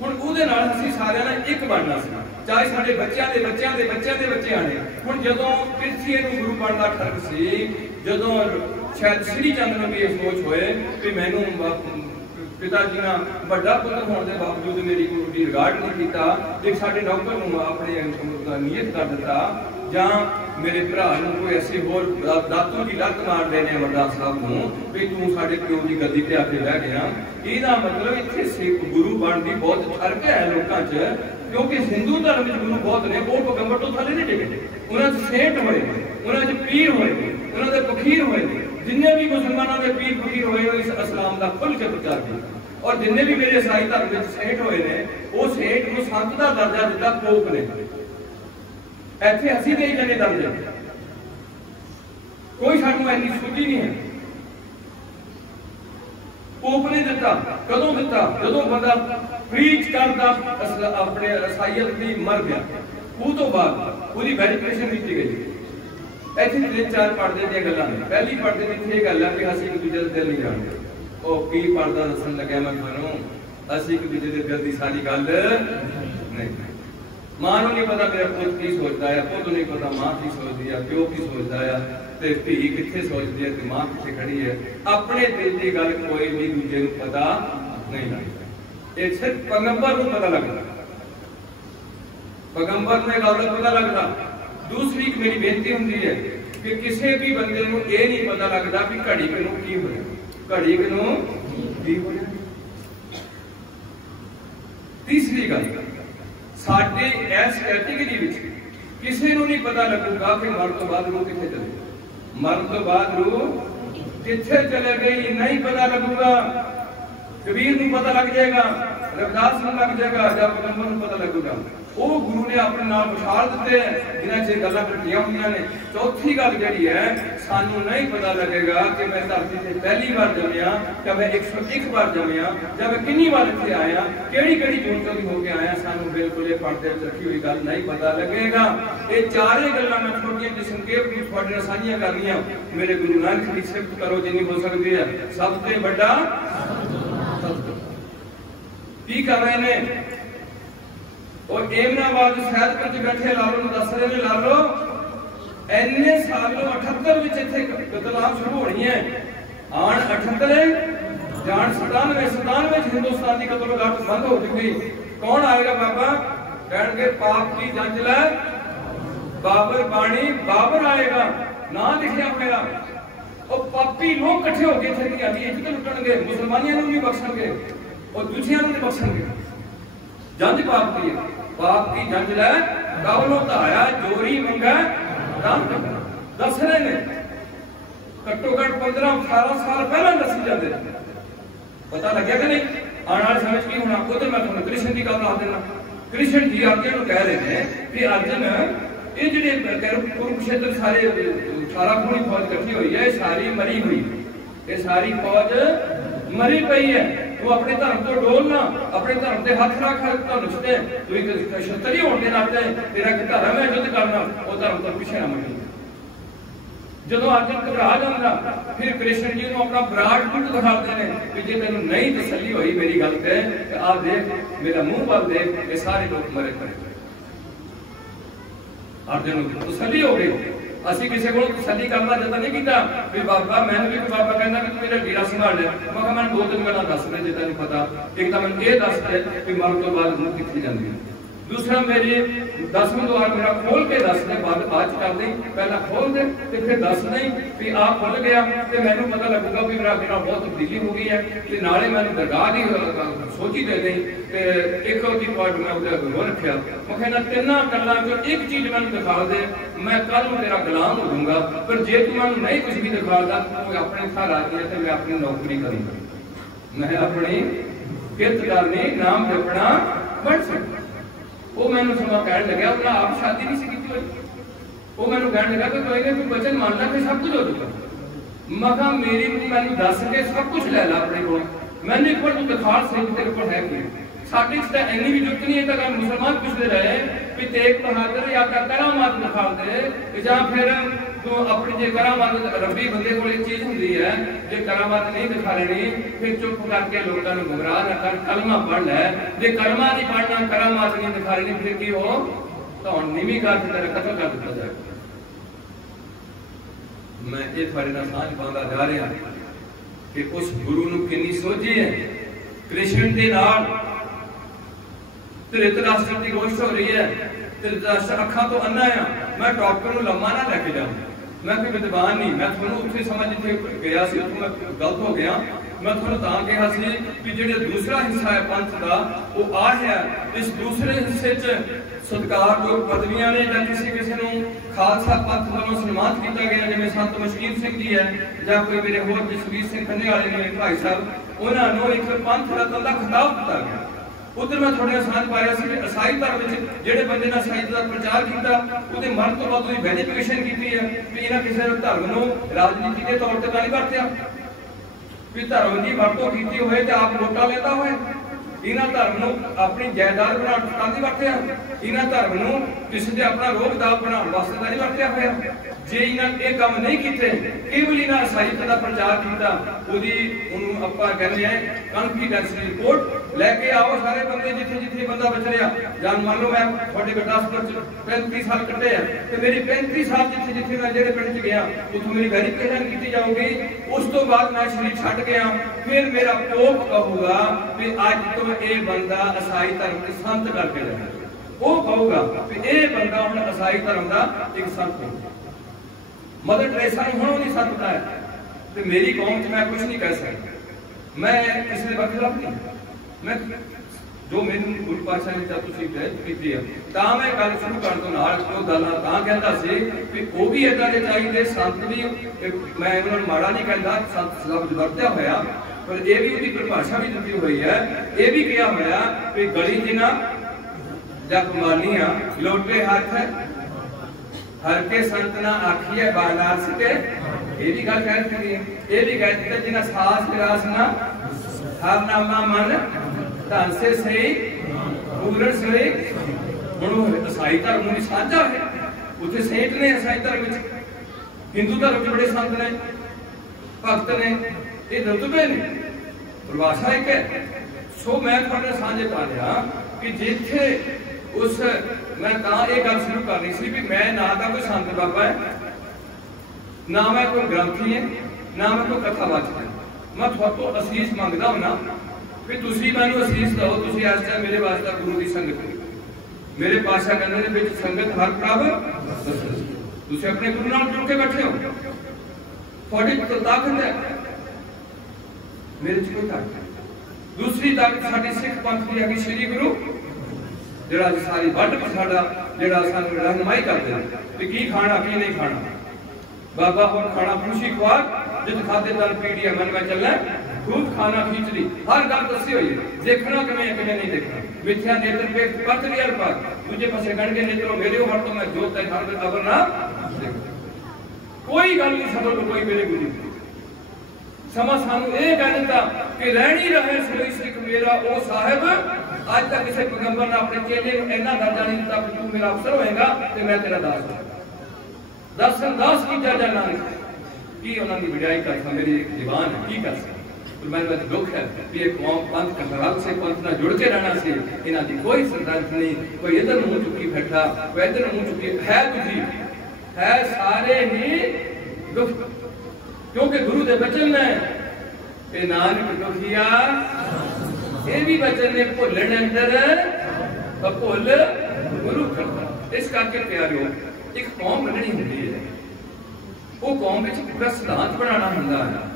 ਹੁਣ ਉਹਦੇ ਨਾਲ ਅਸੀਂ ਸਾਰਿਆਂ ਨੇ ਇੱਕ ਬਣਨਾ ਸੀ, ਚਾਹੇ ਸਾਡੇ ਬੱਚਿਆਂ ਦੇ ਬੱਚਿਆਂ ਦੇ ਬੱਚਿਆਂ ਦੇ ਬੱਚੇ ਆਣੇ। ਹੁਣ ਜਦੋਂ ਪਿਰਥੀਏ ਨੂੰ ਗੁਰੂ ਬਣਨ ਦਾ ਠਰਕ ਸੀ, ਜਦੋਂ ਸ਼ਾਇਦ ਸ੍ਰੀ ਚੰਦ ਨੂੰ ਵੀ ਇਹ ਸੋਚ ਹੋਏ ਕਿ ਮੈਨੂੰ ਪਿਤਾ ਜੀ ਨਾਲ ਵੱਡਾ ਪੁੱਤਰ ਹੋਣ ਦੇ ਬਾਵਜੂਦ ਮੇਰੀ ਕੋਈ ਰਿਗਾਰਡ ਨਹੀਂ ਕੀਤਾ, ਜੇ ਸਾਡੇ ਨੌਕਰ ਨੂੰ ਆਪਣੇ ਨੀਅਤ ਕਰ ਦਿੱਤਾ, ਜਾਂ ਮੇਰੇ ਭਰਾ ਨੂੰ ਕੋਈ ਐਸੀ ਹੋਰ ਦਾਤੂ ਦੀ ਲੱਤ ਮਾਰਦੇ ਨੇ ਵੱਡਾ ਸਾਹਿਬ ਨੂੰ ਵੀ ਤੂੰ ਸਾਡੇ ਪਿਓ ਦੀ ਗੱਦੀ ਤੇ ਆ ਕੇ ਬਹਿ ਗਿਆ। ਇਹਦਾ ਮਤਲਬ ਇੱਥੇ ਸਿੱਖ ਗੁਰੂ ਬਣਨ ਦੀ ਬਹੁਤ ਫਰਕ ਹੈ ਲੋਕਾਂ 'ਚ, ਕਿਉਂਕਿ ਹਿੰਦੂ ਧਰਮ ਵਿੱਚ ਗੁਰੂ ਬਹੁਤ ਨੇ, ਉਹ ਪੈਗੰਬਰ ਤੋਂ ਥੱਲੇ ਨਹੀਂ ਡਿੱਗੇ। ਉਹਨਾਂ 'ਚ ਸੇਠ ਹੋਏ, ਉਹਨਾਂ 'ਚ ਪੀਰ ਹੋਏ, ਉਹਨਾਂ ਦੇ ਫਕੀਰ ਹੋਏ, ਜਿੰਨੇ ਵੀ ਮੁਸਲਮਾਨਾਂ ਦੇ ਪੀਰ ਫਕੀਰ ਹੋਏ ਉਹ ਇਸ ਇਸਲਾਮ ਦਾ ਖੁੱਲ੍ਹ ਕੇ ਪ੍ਰਚਾਰ ਕੀਤਾ। ਔਰ ਜਿੰਨੇ ਵੀ ਮੇਰੇ ਈਸਾਈ ਧਰਮ ਵਿੱਚ ਸੇਠ ਹੋਏ ਨੇ, ਉਹ ਸੇਠ ਨੂੰ ਸੰਤ ਦਾ ਦਰਜਾ ਦਿੱਤਾ ਪੋਪ ਨੇ। ਇੱਥੇ ਅਸੀਂ ਦੇ ਜਾਂਦੇ ਦਰਜੇ, ਕੋਈ ਸਾਨੂੰ ਇੰਨੀ ਸੂਝੀ ਨਹੀਂ ਹੈ। ਪੋਪ ਨੇ ਦਿੱਤਾ, ਕਦੋਂ ਦਿੱਤਾ? ਜਦੋਂ ਬੰਦਾ ਪ੍ਰੀਚ ਕਰਦਾ ਆਪਣੇ ਈਸਾਈਅਤ ਦੀ ਮਰ ਗਿਆ, ਉਹ ਤੋਂ ਬਾਅਦ ਉਹਦੀ ਵੈਰੀਫਿਕੇਸ਼ਨ ਕੀਤੀ ਗਈ। ਇੱਥੇ 3-4 ਪੜਦੇ ਦੀਆਂ ਗੱਲਾਂ ਨੇ। ਪਹਿਲੀ ਪੜਦੇ ਦੀ ਇਹ ਗੱਲ ਹੈ ਕਿ ਅਸੀਂ ਇੱਕ ਦੂਜੇ ਦਾ ਦਿਲ ਨਹੀਂ ਜਾਣਦੇ। ਉਹ ਕੀ ਪੜਦਾ ਦੱਸਣ ਲੱਗਿਆ ਮੈਂ ਤੁਹਾਨੂੰ, ਅਸੀਂ ਇੱਕ ਦੂਜੇ ਦੇ ਦਿਲ ਦੀ ਸਾਰੀ ਗੱਲ ਨਹੀਂ। ਮਾਂ ਨੂੰ ਨਹੀਂ ਪਤਾ ਮੇਰਾ ਪੁੱਤ ਕੀ ਸੋਚਦਾ ਹੈ, ਪੁੱਤ ਨੂੰ ਨਹੀਂ ਪਤਾ ਮਾਂ ਕੀ ਸੋਚਦੀ ਹੈ, ਪਿਓ ਕੀ ਸੋਚਦਾ ਹੈ, ਤੇ ਧੀ ਕਿੱਥੇ ਸੋਚਦੀ ਹੈ ਤੇ ਮਾਂ ਕਿੱਥੇ ਖੜੀ ਹੈ। ਆਪਣੇ ਦਿਲ ਦੀ ਗੱਲ ਕੋਈ ਵੀ ਦੂਜੇ ਨੂੰ ਪਤਾ ਨਹੀਂ ਲੱਗਦਾ। ਇਹ ਸਿਰਫ ਪੈਗੰਬਰ ਨੂੰ ਪਤਾ ਲੱਗਦਾ, ਪੈਗੰਬਰ ਨੇ ਗੱਲ ਪਤਾ ਲੱਗਦਾ। दूसरी एक मेरी बेनती होती है कि किसी भी बंदे को यह नहीं पता लगता भी घड़ी किनू की होया, घड़ी किनू की होया। तीसरी गल, साडे इस कैटेगरी विच किसी को नहीं पता लगूगा कि मरण तो बाद रूह किथे चले, मरण तो बाद रूह किथे चले गई नहीं पता लगूगा। कबीर को पता लग जाएगा, रविदास को लग जाएगा, जब पैगंबर को पता लगेगा। ਉਹ ਗੁਰੂ ਨੇ ਆਪਣੇ ਨਾਲ ਵਿਸ਼ਾਲ ਦਿੱਤੇ ਜਿਨ੍ਹਾਂ 'ਚ ਗੱਲਾਂ ਇਕੱਠੀਆਂ ਹੁੰਦੀਆਂ ਨੇ। ਚੌਥੀ ਗੱਲ ਜਿਹੜੀ ਹੈ, ਸਾਨੂੰ ਨਹੀਂ ਪਤਾ ਲੱਗੇਗਾ ਕਿ ਮੈਂ ਧਰਤੀ ਤੇ ਪਹਿਲੀ ਵਾਰ ਜੰਮਿਆ ਜਾਂ ਮੈਂ 101 ਵਾਰ ਜੰਮਿਆ ਜਾਂ ਮੈਂ ਕਿੰਨੀ ਵਾਰ ਇੱਥੇ ਆਇਆ, ਕਿਹੜੀ ਕਿਹੜੀ ਜੂਨਤੋਂ ਦੀ ਹੋ ਕੇ ਆਇਆ, ਸਾਨੂੰ ਬਿਲਕੁਲ ਇਹ ਪਰਦੇ ਵਿੱਚ ਰੱਖੀ ਹੋਈ ਗੱਲ ਨਹੀਂ ਪਤਾ ਲੱਗੇਗਾ। ਇਹ ਚਾਰੇ ਗੱਲਾਂ ਮੈਂ ਛੋਟੀਆਂ ਜਿਹੀ ਸੰਖੇਪ ਵਿੱਚ ਤੁਹਾਡੇ ਨਾਲ ਸਾਂਝੀਆਂ ਕਰਨੀਆਂ। ਮੇਰੇ ਗੁਰੂ ਨਾਨਕ ਦੀ ਸਿਫਤ ਕਰੋ ਜਿੰਨੀ ਹੋ ਸਕਦੀ ਹੈ। ਸਭ ਤੋਂ ਵੱਡਾ ਕੀ ਕਰ ਰਹੇ ਨੇ और एमनाबाद सैदपुर च बैठे लालो दस रहे ने, लालो इन्ने सालों 78 विच इत्थे कतलाम शुरू होनी है। आन 78 जान 97 हिंदुस्तान की कतलोगाहट बंद हो चुकी। कौन आएगा बाबा? कहेंगे पाप की जंज लै बाबर बाणी, बाबर आएगा ना लिखिया होया। और पापी लोग कट्ठे होके इत्थे दी आदि इज्जत लुटणगे, मुसलमानियां नूं नहीं बख्शणगे और दूसरियां नूं नहीं बख्शणगे। जंज पाप की है, पाप की जंज लै गवलों धाया जोरी मंगा दान करना। दस रहे ने घट्टो घट 15-18 साल पहला दसी जाते, पता लग्या कि नहीं? आने वाले समय की होना। उधर मैं तुहानूं कृष्ण की गल दस देना। कृष्ण जी अर्जुन कह रहे हैं कि अर्जुन ये जिहड़े कुरुक्षेत्र सारे 18 पूरी फौज इकट्ठी हुई है, सारी मरी हुई, ये सारी फौज मरी पई है। तू अपने धर्म तो डोलना, अपने धर्म के हाथ रख, धनुष ते तू एक क्षत्रिय होने के नाते तेरा एक धर्म है युद्ध करना, वो धर्म तो पिछे ना मनी। जदों अर्जुन घबरा जाता, फिर कृष्ण जी को अपना विराट रूप दिखाते हैं कि जे तेन नहीं तसली हुई मेरी गल ते आ देख, मेरा मुंह वाल देख, ये सारे लोग मरे पड़े। अर्जुन को तसली हो गई। ਅਸੀਂ ਕਿਸੇ ਕੋਲ ਤਸੱਲੀ ਕਰਨਾ ਜਦ ਨਹੀਂ ਕੀਤਾ ਵੀ ਬਾਬਾ ਮੈਨੂੰ ਵੀ ਬਾਬਾ ਕਹਿੰਦਾ ਕਿ ਤੂੰ ਮੇਰਾ ਡੇਰਾ ਸੰਭਾਲ ਲੈ। ਮੈਂ ਕਿਹਾ ਮੈਨੂੰ 2-3 ਗੱਲਾਂ ਦੱਸ ਦੇ ਜੇ ਤੈਨੂੰ ਪਤਾ। ਇੱਕ ਤਾਂ ਮੈਨੂੰ ਇਹ ਦੱਸ ਦੇ ਕਿ ਮਰਨ ਤੋਂ ਬਾਅਦ ਰੂਹ ਕਿੱਥੇ ਜਾਂਦੀ ਹੈ। दूसरा मेरे 10वें द्वार मेरा खोल के दस दे, बाद कर दी, पहला खोल दे ते फिर दस नहीं भी आ खुल गया तो मैनू पता लगूगा भी मेरा मेरा बहुत तब्दीली हो गई है। ते नाले मैंने दरगाह की सोची दे दी ते एक दी पार्ट मैं उधर हो रखा। मैं कहना तिना गल्लां चों एक चीज मैंने दिखा दे, मैं कल तेरा गुलाम हो जाऊंगा, पर जे तू मैंने नहीं कुछ भी दिखाता तो अपने घर आ गया तो मैं अपनी नौकरी करूंगा, मैं अपनी किरत करनी, नाम जपना बढ़ सकता। वो मैंने समा कह लग्या उन्हें आप शादी नहीं की हुई, वो मैंने कह लगा कि कोई नहीं वचन मानना कि सब कुछ हो चुका। मैं कहा मेरी मैंने दस के सब कुछ ले ला अपने को, मैंने एक बार तू दिखा सही तेरे को है कि साडी च इन्नी भी जुट नहीं है। मुसलमान पुछते रहे कि तेग बहादुर या करामात दिखा दे या फिर तू अपनी जो करामात रब्बी बंदे को चीज होंगी है जो करामात नहीं दिखा लेनी फिर चुप करके लोगों को गुमराह न कर, कलमा पढ़ लै। जो कलमा नहीं पढ़ना, करामात नहीं दिखा लेनी, फिर की हो तो नीवी कार की तरह कतल कर दिया जाएगा। मैं ये थोड़े नाल सांझ पांदा जा रहा कि उस गुरु नूं किन्नी सोझी है। कृष्ण के नाल धृतराष्ट्र की रोष हो रही है। धृतराष्ट्र अखा तो अन्ना है। मैं डॉक्टर नूं लम्मा ना लैके जाऊं, मैं कोई विद्वान नहीं, मैं थोड़ा उत्थे समझ जिथे गया सी उत्थों मैं गलत हो गया। मैं थोड़ा तां कहा सी कि जिहड़ा दूसरा हिस्सा है पंथ का वो आ है। इस दूसरे हिस्से च सत्कार जो पदवियां ने या किसी किसी नूं खालसा पंथ वालों सन्मानित किया गया, जिवें संत मशकीर सिंह जी है या कोई मेरे होर जसवीर सिंह खन्ने वाले ने भाई साहब, उन्होंने एक पंथ रत्न का खिताब दिता गया। उधर मैं थोड़े साथ पाया कि ईसाई धर्म में जेडे बंदे ने ईसाई का प्रचार किया उसके मरण तो बाद उसकी वेरिफिकेशन की है कि इन्हें किसी धर्म को राजनीति के तौर पर नहीं वरत्या कि धर्म की वरतों की हुए तो आप वोटा लेता हुए। इन्हों धर्म को अपनी जायदाद बना नहीं वरत्या, इन्हों धर्म को किसी से अपना रोग दाव बनाने वास्ते नहीं वरत्या हुआ। जे इन्हें ये काम नहीं किए, केवल इन्हें ईसाईयत का प्रचार किया, कहते हैं कॉन्फिडेंस रिपोर्ट लैके आओ सारे बंदे जिथे जिथे बंदा बच रहा। जान मान लो मैं थोड़े गुरदासपुर 35 साल कटे हैं तो मेरी 35 साल जिथे जिथे मैं जेडे पिंड च गया उतो मेरी वेरिफिकेशन की जाऊगी। उस तो बाद मैं शरीर छड्ड गया, फिर मेरा पोप कहूगा कि अज तो ये बंदा ईसाई धर्म के संत करके जाए। वो कहूगा कि ये बंदा हुण ईसाई धर्म का एक संत हो। मदर टेरेसा हुण नहीं संत है तो मेरी कौम च मैं कुछ नहीं कह सकता। मैं किसी के खिलाफ नहीं, मैं जो मैंने गुरु पातशाह ने की मैं गल शुरू करने तो नाल जो गल कहता सी कि वो भी इदा के चाहिए संत भी। मैं उन्होंने माड़ा नहीं कहता, संत लफ्ज वरत्या होया पर यह भी उसकी परिभाषा भी दी हुई है। ये भी कहा होया कि गली जिना जग मानिया लोटे हाथ है हर के संत ना आखिए बानास के, ये भी गल कह दी है। ये भी कह दिया जिन्हें सास विरास ना हर नामा मन धन से सही पूर्ण सही। हुण ईसाई धर्म में साझा है, उत्थे सेंट ने ईसाई धर्म में, हिंदू धर्म में बड़े संत ने भगत ने, ये रुतबे ने, परिभाषा एक है। सो मैं थोड़े साझे पा लिया कि जिथे उस मैं ये गल शुरू करनी सी भी मैं ना तो कोई संत बाबा है, ना मैं कोई ग्रंथी है, ना मैं कोई कथावाचक है। मैं थोड़ो असीस मंगता हूं कि तुसी मैनू असीस दो। तुसी इस टाइम मेरे वास्ते गुरु की संगत, मेरे पातशाह कहते हैं संगत हर प्रभ तुसी अपने गुरु नाल जुड़ के बैठे हो, थोड़ी ताकत है, मेरे च कोई ताकत नहीं। दूसरी ताकत साडी सिख पंथ की है श्री गुरु जिहड़ा सारी वड्ड साडा जिहड़ा सानू रहनुमाई करदे ने कि खाना की नहीं खाना। बाबा और खाना खुशी खुआ जित खाते दल पीढ़िया मन में चलना खूब खाना खिचड़ी हर गल दसी हुई देखना किवें किवें नहीं देखना। मिथ्या नेत्र पे पथ लिया पर दूजे पासे गण के नेत्रों मेरे हर तो मैं जोत है हर अगर ना कोई गल नहीं सबर कोई मेरे गुरु समा सानू ये कह दिता कि रहनी रहे सोई सिख मेरा ओ साहिब। आज तक किसी पैगंबर ने अपने चेले इन्ना दर्जा नहीं दिता कि तू मेरा अफसर होएगा तो मैं तेरा दास होगा। दर्शन दास की दर्जा ना की उन्होंने विदाई कर मेरी दीवान है की कर सकता। मैंने दुख है कि एक कौम पंथ कहावत से पंथ ना जुड़ के रहना सी। इन्हों की कोई सरदर्द नहीं, कोई इधर मुंह चुकी बैठा कोई इधर मुंह चुकी है। तुझी है सारे ही दुख क्योंकि गुरु के वचन ने नानक दुखिया ये भी वचन ने भुलन अंदर भुल गुरु करता। इस करके प्यारियो एक कौम बननी होती है, वो कौम में पूरा सिद्धांत बनाना होंदा है।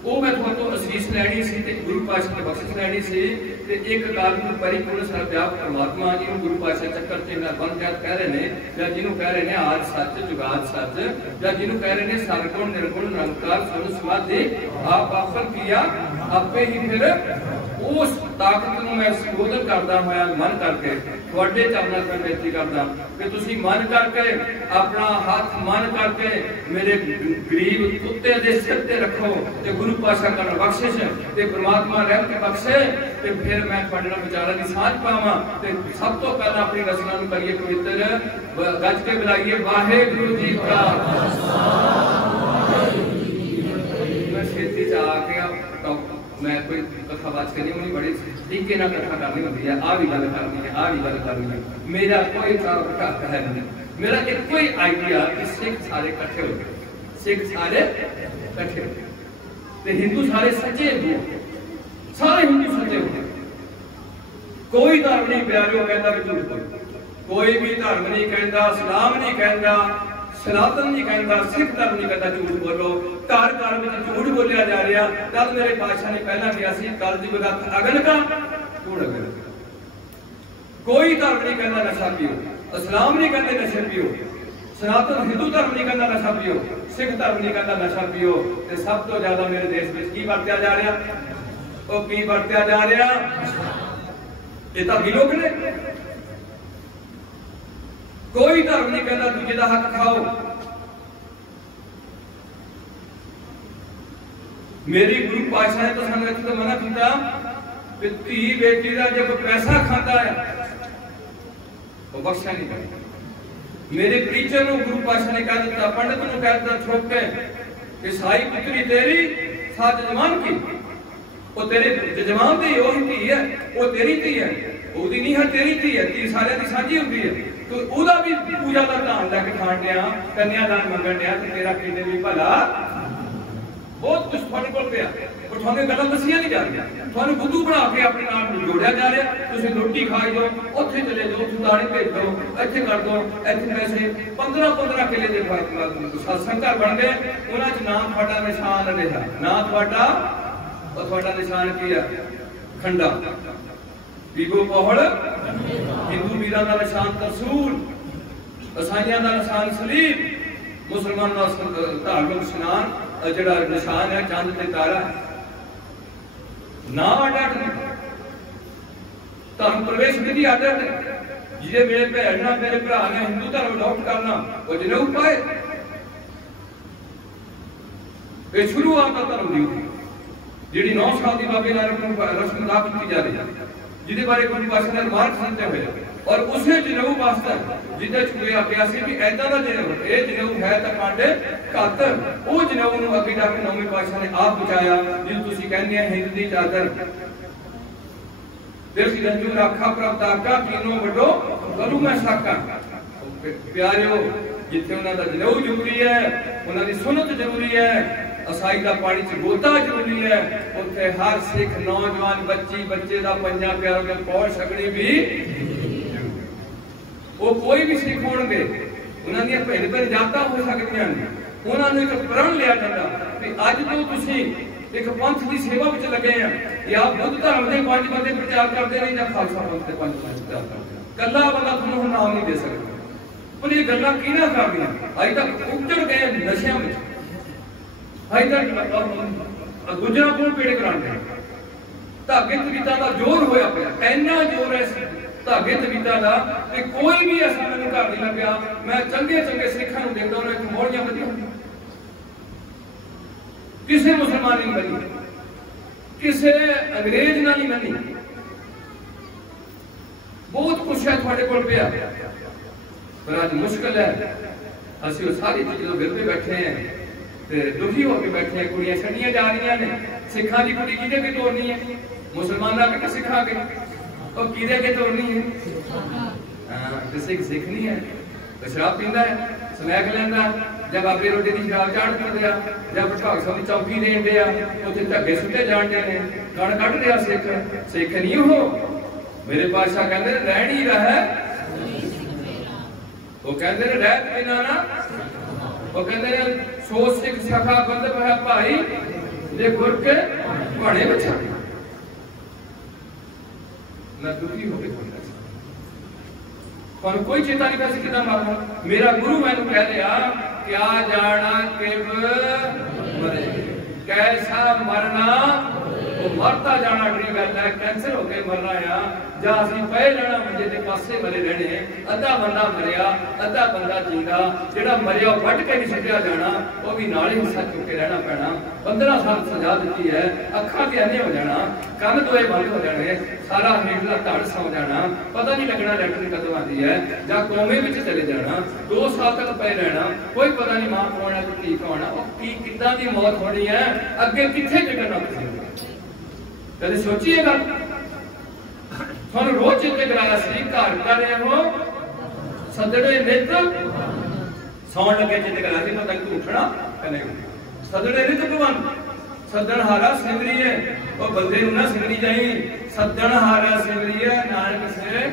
वो मैं थोड़ो असीस लैनी सी ते गुरु पातशाह की बख्शिश लैनी सी ते एक गल नूं परिपूर्ण सर्वव्यापक परमात्मा जी नूं गुरु पातशाह चक्कर ते बंद कह रहे ने या जिन्हों कह रहे ने आद सच जुगाद सच या जिन्हों कह रहे ने सरगुण निर्गुण निरंकार सुर समाधि आप आपन किया आपे ही फिर उस ताकत को मैं संबोधन करता हुआ मन करके थोड़े चरणों में बेनती करता कि तुसी मन करके अपना हाथ मन करके मेरे गरीब कुत्ते दे सिर ते रखो ते गुरु पातशाह का बख्शिश ते परमात्मा रहमत बख्शे ते फिर मैं थोड़े नाल विचारां दी सांझ पावां ते सब तो पहला अपनी रचना नूं करिए पवित्र गज के बुलाइए वाहिगुरू जी का मैं छेती च आके मैं कोई कथा बात करनी होनी बड़े तरीके नाल कथा करनी होती है आ भी गल करनी है आ भी गल करनी है मेरा कोई घट है नहीं मेरा एक कोई आइडिया कि सिख सारे इकट्ठे हो गए सिख सारे इकट्ठे हो गए ते हिंदू सारे सच्चे हिंदू सारे हिंदू सच्चे हो गए कोई धर्म नहीं प्यारे कहता कि झूठ बोलो कोई भी धर्म नहीं कहता इस्लाम नहीं कहता सनातन नहीं कहता सिख धर्म नहीं कहता झूठ बोलो घर घर में झूठ बोलिया जा रहा कल मेरे बादशाह ने पहला किया कल दी बरत अगन का झूठ अगन कोई धर्म नहीं कहता नशा पियो इस्लाम नहीं कहते नशे पियो सनातन हिंदू धर्म नहीं कहता नशा पियो सिख धर्म नहीं कहता नशा पियो ते सब तो ज्यादा मेरे देश में की बरत्या जा रहा वो की बरत्या जा रहा ये तो लोग ने कोई धर्म नहीं कहता दूजे का हक खाओ मेरी गुरु पातशाह ने तो सानू इत्थे मना किया कि धी बेटी का जब पैसा खाता है वो बख्शा नहीं करता मेरे प्रीचर को गुरु पातशाह ने कह दिता पंडित को कह दिता छोड़ के कि साई पुत्री तेरी साथ जजमान की वो तेरे जजमान दी ओही धी है वो तेरी धी है ओदी नहीं है तेरी धी है धी सारे दी साझी होती है तो ओदा भी पूजा का ध्यान लैके खाण दिया कन्यादान मंगण दिया ते तेरा किने भी भला बहुत कुछ थोड़े को पिया और थोड़े गल्लां दसियां नहीं जा रही थोड़े बुद्धू बना के अपने नाल जोड़िया जा रहा तुसीं रोटी खाई जाओ उत्थे चले जाओ सुदाड़ी भेज दो इत्थे कर दो इत्थे पैसे 15-15 किले दे सत्संग घर बन गए उन्हां च नाम थोड़ा निशान रहा ना थोड़ा और थोड़ा निशान की है खंडा बीबो पहड़ हिंदू वीरां दा निशान तरसूल ईसाइयां दा निशान सलीब मुसलमानां दा धार्मिक स्नान जड़ा निशान है चंद ते तारा ना अडट धर्म प्रवेश विधि अडट जिसे मेरे भैन मेरे भरा ने हिंदू धर्म अडॉप्ट करना वो जनेऊ पाए ये शुरुआत का धर्म दी जी 9 साल की बाबे रस्म अदा की जा रही है जिदे बारे गुरु पातशाह ने मार्ग सुनते हुए और उसे जनेऊ वास्ता जिदे चुया गया सी कि ऐदा दा जनेऊ ये जनेऊ है तां कांडे कातर वो जनेऊ नूं अगे जाके 9वें पातशाह ने आप बचाया जिस तुसीं कहंदे हैं हिंद दी चादर देसी रंजू राखा प्रभता का कीनो वडो करू मैं साका प्यारियो जिथे उन्हां दा जनेऊ जरूरी है उन्हां दी सुन्नत जरूरी है असाई का पानी च गोता जरूरी है उत्थे हर सिख नौजवान बच्ची बच्चे दा पंजा प्यारों के पौड़ छकड़ी भी वो कोई भी सिख होणगे उन्हां दी भेड़ भेड़ जाता हो सकदियां ने उन्हां नूं एक प्रण लिया जांदा कि अज तो तुसीं एक पंथ की सेवा विच लगे हैं या बुद्ध धर्म के 5 बंदे प्रचार करते रहे या खालसा पंथ के 5 बंदे प्रचार करते कल्ला बंदा तुहानूं नाम नहीं दे सकदा पर ये गल्लां किहनां करदियां अज तक उजड़ गए नशियां विच गुजरा को पेड़ कराने धागे तवीता का जोर होया पिया इन्ना जोर है धागे तवीता का कि कोई भी ऐसा मैंने घर नहीं लग्या मैं चंगे चंगे सिखां नूं देखदा उन्हां मोहलियां वधिया किसी मुसलमान नहीं बनी किसी अंग्रेज ना नहीं बनी बहुत कुछ है थोड़े कोल पिया पर आज मुश्किल है असि सारी चीज़ों विरदे बैठे हैं दुखी होकर बैठे हैं कुड़ियां छड़ियां जा रही ने सिखा की कुड़ी किदे के तोड़नी है मुसलमाना के सिखा के और किदे के तोड़नी है सिख सिखनी है तो शराब पींदा है स्मैक लेंदा जब आपे रोटी की शराब चाड़ दिंदे जब भटकाग साहब चौकी देन दे उत्थे धग्गे सुटे जाणदे ने गण कढ रहा सिख नहीं हो मेरे पातशाह कहंदे रहनी रहे वो कहंदे रहत बिना ना वो कहंदे सोच सिख सखा बंदप है भाई दे गुर के भाणे बचा मैं दुखी हो गया पर कोई चेता नहीं कैसे कितना मारना मेरा गुरु मैंने कह दिया क्या जाना किब मरे कैसा मरना वो मरता जाना अगली गल है, कैंसर होके मरना आ जां असीं पए रहना मंजे दे पासे मरे रहने। अद्धा बंदा मरिया अद्धा बंदा जींदा, जिहड़ा मरिया वट के नहीं छड्डिया जाना, वो भी नाल ही हिस्सा चुक के रहना पैना। 15 साल सजा दी है, अखां के अन्ने हो जाना, कन दोए बंद हो जाने, सारा हेठला धड़ सौ जाना, पता नहीं लगना लैटरिन कदों आती है, जां कोमे विच चले जाना, 2 साल तक पे रहना, कोई पता नहीं मां कौन है धी कौन है, की किदां दी मौत होनी है, अगे कित्थे टिकना तुसीं कदे सोची है गल? तुहानूं रोज चिंते कराया सी, घर कर रहे हो सदड़े नित सौण लगे चिंते कराया सी, पता तू उठना कने सदड़े नित भगवान सदन हारा सिमरिए, वो बंदे नूं ना सिमरी जाई, सदन हारा सिमरिए नानक से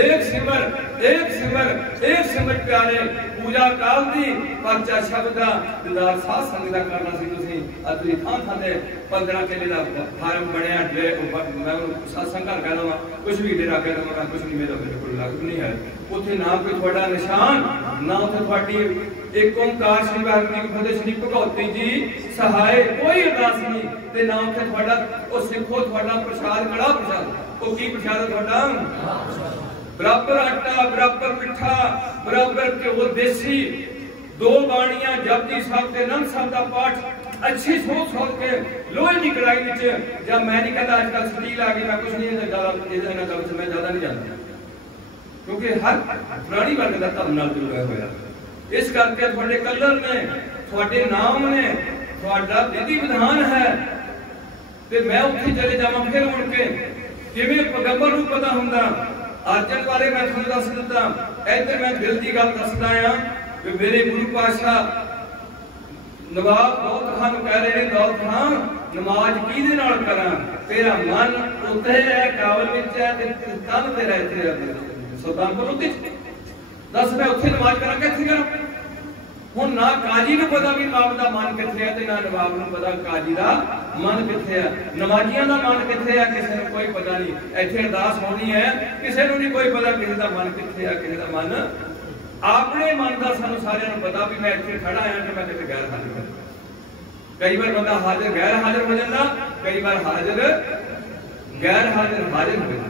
एक सिमर एक सिमर एक सिमर प्यारे। पूजा काल दी परचा शब्द दा दिदार साध संग दा करना सी तुसीं। अतरी थां थां ते 15 किले दा फार्म बनया, मैं सत्संग घर कह लवां, कुछ भी डेरा कह लवां, कुछ नहीं मेरा बिल्कुल लागू नहीं है। उत्थे ना कोई थोड़ा निशान, ना उत्थे थोड़ी एक ओंकार श्री वाहिगुरू जी फतेह श्री भगवती जी सहाय, कोई अरदास नहीं ते ना उत्थे थोड़ा ओ सिखो थोड़ा प्रसाद कड़ा प्रसाद, ओ की प्रसाद थोड़ा बराबर आटा बराबर मिठा बराबर घ्यो देसी, 2 बाणियां जपजी साहब ते नंद साहब दा पाठ अच्छी सोच सोच के लोहे की कढ़ाई विच, जब मैं नहीं कहता आजकल स्टील आ गई, मैं कुछ नहीं ज्यादा मैं ज्यादा नहीं जानता, क्योंकि हर पुरानी वर्ग का धर्म नाल जुड़िया होया। इस करके थोड़े कलर ने थोड़े नाम ने थोड़ा विधि विधान है, ते मैं उत्थे चले जावां फिर मुड़ के किवें पैगंबर नूं पता हुंदा। अर्जन वाले मैं तुहानूं दस दित्ता, इधर मैं दिल की गल दसदा आ कि मेरे गुरु पातशाह नवाब दौलत खान कह रहे हैं, दौलत खान नमाज किहदे नाल करां, तेरा मन उत्ते है काबल विच है ते तन तेरा इत्थे है सुल्तानपुर उत्ते, दस मैं उत्थे नमाज करां कित्थे करां? हुण ना काजी नूं पता भी नवाब दा मन कित्थे है, ते ना नवाब नूं पता काजी दा मन कित्थे है, नमाजियां दा मन कित्थे है, किसे नूं कोई पता नहीं। इत्थे अरदास होनी है, किसे नूं नहीं कोई पता किसे दा मन कित्थे है, किसे दा मन अपने मन का सानूं सारिआं नूं पता भी मैं इत्थे खड़ा आया कि मैं किते गैर हाजिर हां। कई बार बंदा हाजिर गैर हाजिर हो जाता, कई बार हाजिर गैर हाजिर हाजिर हो जाता।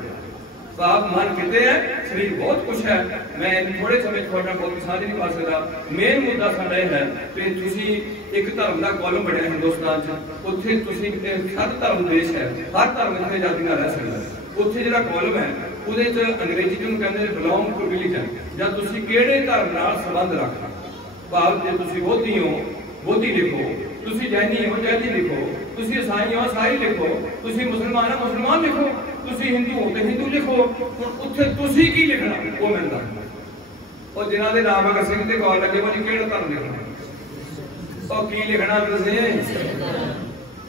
साहब मन किते है, शरीर बहुत कुछ है, मैं थोड़े समय थोड़ा बहुत साझ नहीं पा सकता। मेन मुद्दा साडा यह है कि तुसीं एक धर्म का कॉलम बनया हिंदुस्तान च, उत्थे तुसीं हर धर्म देश है, हर धर्म इत्थे आजादी नाल रह सकदा है। उत्थे जिहड़ा कॉलम है ਉਹਦੇ ਚ अंग्रेजी ਨੂੰ ਕਹਿੰਦੇ ਬਿਲੋਂਗ ਟੂ ਰਿਲੀਜਨ, ਜਾਂ ਤੁਸੀਂ ਕਿਹੜੇ ਧਰਮ ਨਾਲ ਸੰਬੰਧ ਰੱਖਦੇ, ਭਾਵ ਜੇ ਤੁਸੀਂ ਬੋਧੀ ਹੋ ਬੋਧੀ ਲਿਖੋ, ਤੁਸੀਂ ਜੈਨੀ ਹੋ ਜੈਨੀ ਲਿਖੋ, ਤੁਸੀਂ ਈਸਾਈ ਹੋ ਈਸਾਈ ਲਿਖੋ, ਤੁਸੀਂ ਮੁਸਲਮਾਨ ਹੋ ਮੁਸਲਮਾਨ ਲਿਖੋ, ਤੁਸੀਂ ਹਿੰਦੂ ਹੋ ਤੇ ਹਿੰਦੂ ਲਿਖੋ। ਹੁਣ ਉੱਥੇ ਤੁਸੀਂ ਕੀ ਲਿਖਣਾ ਉਹ ਮੈਨੂੰ ਦੱਸੋ। ਉਹ ਜਿਨ੍ਹਾਂ ਦੇ ਨਾਮ ਅਗਰ ਸਿੰਘ ਤੇ ਗੌਰ ਲੱਗੇ ਉਹ ਕਿਹੜਾ ਧਰਮ ਲਿਖਣਾ, ਉਹ ਕੀ ਲਿਖਣਾ ਤੁਸੀਂ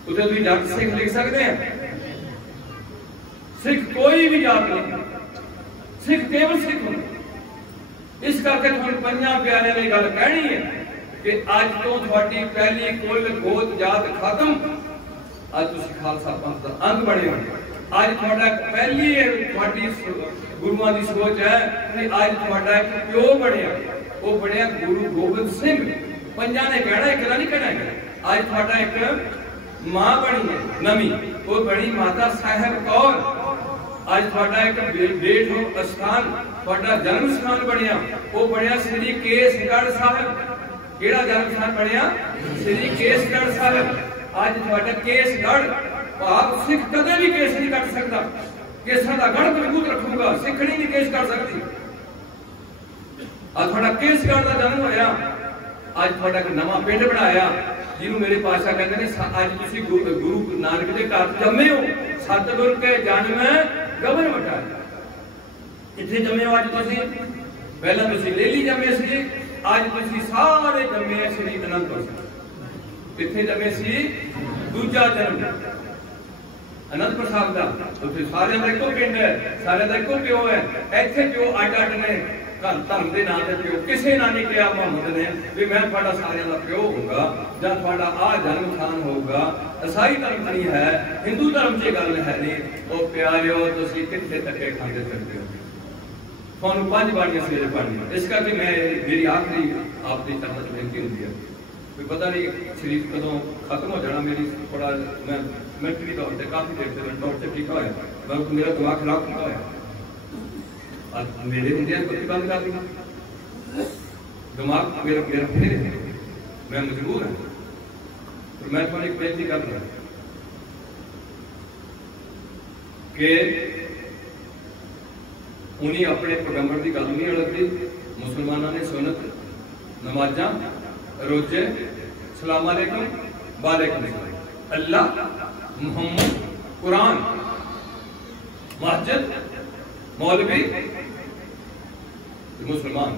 ਉੱਥੇ ਤੁਸੀਂ ਜੱਟ ਸਿੰਘ ਲਿਖ ਸਕਦੇ ਆ? सिख कोई भी जात नहीं, सिख केवल सिख होंगे। इस करके तुहानूं पंजां प्यारिआं ने गल कहनी है कि अज तो तुहाडी पहली कुल गोत जात खत्म, अज तुसीं खालसा पंथ दा अंग बने हो। अज तुहाडा पहली तुहाडी गुरुआं दी सोच है कि अज तुहाडा एक प्यो बणिया, वो बणिया गुरु गोबिंद सिंह। पंजां ने कहना इकला नहीं कहना, अज तुहाडा एक मां बनी है नवी, वो बड़ी माता साहब कौर। अज तुहाडा एक बेट स्थान तुहाडा जन्म स्थान बनिया, वो बनिया श्री केसगढ़ साहब। केड़ा जन्म स्थान बनिया? श्री केसगढ़ साहब। अज तुहाडा केसगढ़, आप सिख कदे भी केस नहीं कट सकता, केसां दा गढ़ मजबूत रखूगा, सिखणी नहीं केस कर सकती। अज तुहाडा केसगढ़ दा जन्म होया, अज तुहाडा एक नवां पिंड बनाया जिन्हों मेरे पातशाह कहते हैं अज तुसीं गुरु नानक के घर जम्मे हो, सतगुर के जन्म गबन वटा इत्थे जम्मे हो। अज तुसीं पहला तुसीं लेली जम्मे सी, अज तुसीं सारे जम्मे श्री अनंदपुर साहिब। कित्थे जम्मे सी? दूजा जन्म अनंदपुर साहिब दा। उत्थे सारे दा इक्को पिंड है, सारे दा इक्को प्यो है। इत्थे प्यो अड अड ने, धर्म के नाम से प्यो किसी ना नहीं कहा मुहम्मद ने भी मैं थोड़ा सारे का प्यो होगा या थोड़ा आ जन्म स्थान होगा। ईसाई धर्म नहीं है, हिंदू धर्म की गल है नहीं। वो प्यारिओ तुसीं कित्थे धक्के खाते फिरदे हो, तुहानूं 5 बाणियां सवेरे पढ़नियां। इस करके मैं मेरी आखिरी आपकी तरफ बेनती होंदी है भी पता नहीं शरीर कदों खत्म हो जाना। मेरी थोड़ा मैं मैंटली तौर पर काफ़ी देर से तौर से ठीक होया, बल्कि मेरा दिमाग खराब किया होया। मेरे होंगे पत्ती बंद कर दी, दिमाग मेरा मेरा फिर मैं मजबूर है। तो मैं थोड़ी बेनती कर रहा कि उन्हें अपने पैगंबर की गल नहीं लगती। मुसलमानों ने सुन्नत नमाजा रोजे सलाम अलैकुम वालेकुम अल्लाह मुहम्मद कुरान मस्जिद मौलवी मुसलमान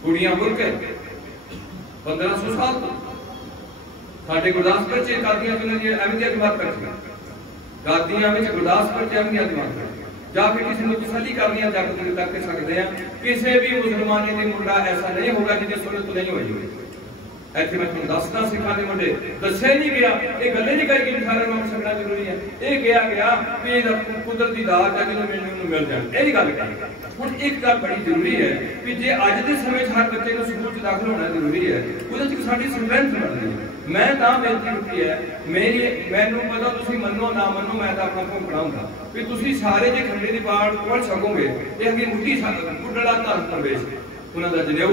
कुड़ियां बुरके 1500 साल तो साढ़े गुरदासपुर च गादियां एवं दिमाग कर गादियां गुरदासपुर च एवं दिमाग कर जाके किसी को तसली करनी है जाकर तक सकते हैं। किसी भी मुसलमानी के मुंडा ऐसा नहीं होगा जिन्हें सुन्नत नहीं हुई होगी। ऐसे मैं तुम दसना सिखा के मुंडे दसे नहीं गया, ये गल नहीं कही कि सारे नाम सकना जरूरी है। ये गया गया कि कुदरती दात है जो मैंने मिल जाए, यही गल कही। हुण एक गल बड़ी जरूरी है कि जे अज के समय हर बच्चे को स्कूल च दाखिल होना जरूरी है, वो साडी स्ट्रेंथ बननी है। मैं बेनती की है, मेरी मैनू पता तुम मनो ना मनो, मैं तो अपना भूख पढ़ाऊंगा भी तुम सारे जो खंडे की पाठ पढ़ सकोगे। ये अगे मुट्ठी बुढ़ड़ा धन प्रवेश उन्होंने जनेऊ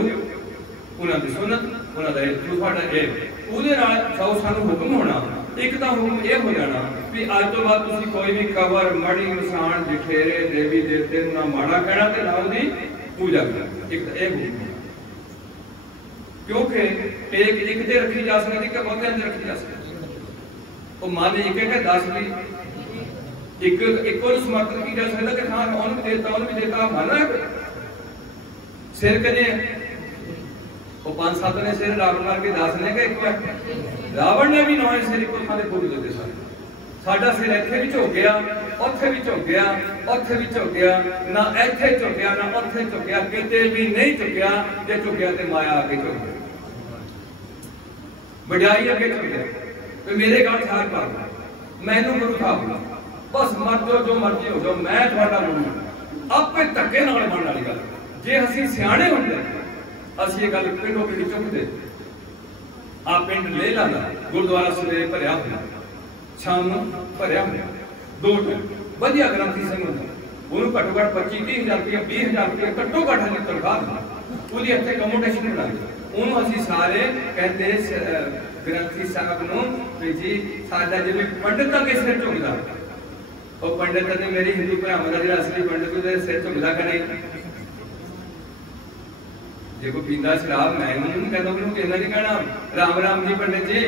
उन्होंने सुन्नत उन्होंने सौ सानू हुक्म होना। एक तो हुक्म यह हो जाना भी अज तो बाद तुम कोई भी कबर मड़ी इंसान जठेरे देवी देवते ना माड़ा कहना ते ना उसकी पूजा करना। एक तो यह हुक्म क्योंकि एक ते रखी जा सकती कि बहुते अंदर रखी जा सकती। वो मान एक है 10 की एक को समर्थन की जा सकता कि हाँ उन्होंने भी देता उन्होंने भी देता माना है। सिर कने वो 5-7 ने सिर रावण मार के 10 ने एक रावण ने भी 9 सिर एक थाने फूक देते सारे। साडा सिर इत्थे भी झुक गया, उत्थे भी झुक गया, उत्थे भी झुक गया, ना इत्थे झुकिया ना उत्थे झुकिया, किते भी नहीं झुकिया। जे झुकिया ते माया आगे झुक गई, वड्याई अगे झुक गया। मेरे गल सार कर मैनू गुरु था बस मर जाओ जो मर्जी हो जाओ, मैं थोड़ा गुरु आपे धक्के नाल बनने वाली गल। जे असीं सियाणे हुंदे असीं ये गल पिंडों पिंड चुकते। आ पिंड ले लांदा गुरुद्वारा सवेरे भरिया होया, शाम भरिया होया, 2 टाइम वधिया ग्रंथी सिंह हुंदा। ਉਹਨੂੰ ਘੱਟੋ ਘੱਟ 25-30 ਹਜ਼ਾਰ ਰੁਪਏ 20 ਹਜ਼ਾਰ ਰੁਪਏ ਘੱਟੋ ਘੱਟ ਦੀ ਤਨਖਾਹ ਉਹਦੀ ਇੱਥੇ ਕਮੋਡੇਸ਼ਨ ਬਣਾ ਲਈ। ਉਹਨੂੰ ਅਸੀਂ ਸਾਰੇ ਕਹਿੰਦੇ ਗ੍ਰੰਥੀ ਸਾਹਿਬ ਨੂੰ ਵੀ ਜੀ ਸਾਡਾ ਜਿਵੇਂ ਪੰਡਤਾਂ ਦੇ ਸਿਰ ਝੁਕਦਾ, ਉਹ ਪੰਡਤ ਨੇ ਮੇਰੀ ਹਿੰਦੂ ਭਰਾਵਾਂ ਦਾ ਜਿਹੜਾ ਅਸਲੀ ਪੰਡਤ ਉਹਦੇ ਸਿਰ ਝੁਕਦਾ ਕਿ ਨਹੀਂ। ਜੇ ਕੋਈ ਪੀਂਦਾ ਸ਼ਰਾਬ ਮੈਂ ਉਹਨੂੰ ਨਹੀਂ ਕਹਿੰਦਾ, ਉਹਨੂੰ ਕਹਿੰਦਾ ਨਹੀਂ ਕਹਿਣਾ ਰਾਮ ਰਾਮ ਜੀ ਪੰਡਤ ਜੀ,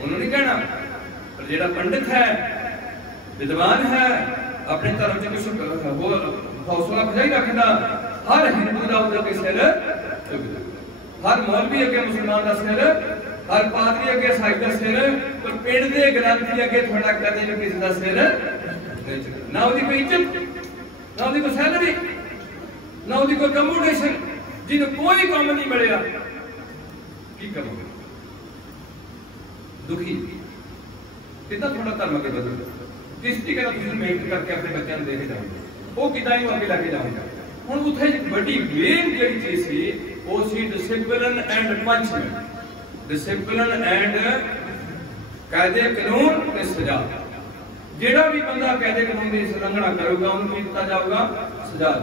ਉਹਨੂੰ ਨਹੀਂ ਕਹਿਣਾ। ਪਰ ਜਿਹੜਾ ਪੰਡਤ ਹੈ विद्वान है अपने धर्म से कुछ वो हौसला अफजाई रखता, हर हिंदू का उधर सिर, हर मौलवी अगे मुसलमान का सिर, हर पादरी अगे साहिब का सिर, पर पिंड के ग्रंथी अगे थोड़ा कदे भी किसी का सिर ना उसकी कोई इज्जत, ना उसकी कोई सैलरी, ना उसकी कोई कमोडेशन, जिन्हें कोई काम नहीं मिलेगा की करोगे। दुखी कितना थोड़ा धर्म अगे बदल किस तरीके मेहनत करके अपने बच्चों को लेके जाओगे, वो कितना ही आगे लेके जाओगे। हुण उत्थे बड़ी मेन जिहड़ी चीज सी वो सी डिसिप्लिन एंड पंचमेंट, डिसिप्लिन एंड कायदे कानून ते सजा। जिहड़ा भी बंदा कायदे कानून की उल्लंघना करूगा उन्हें दिता जाऊगा सजा,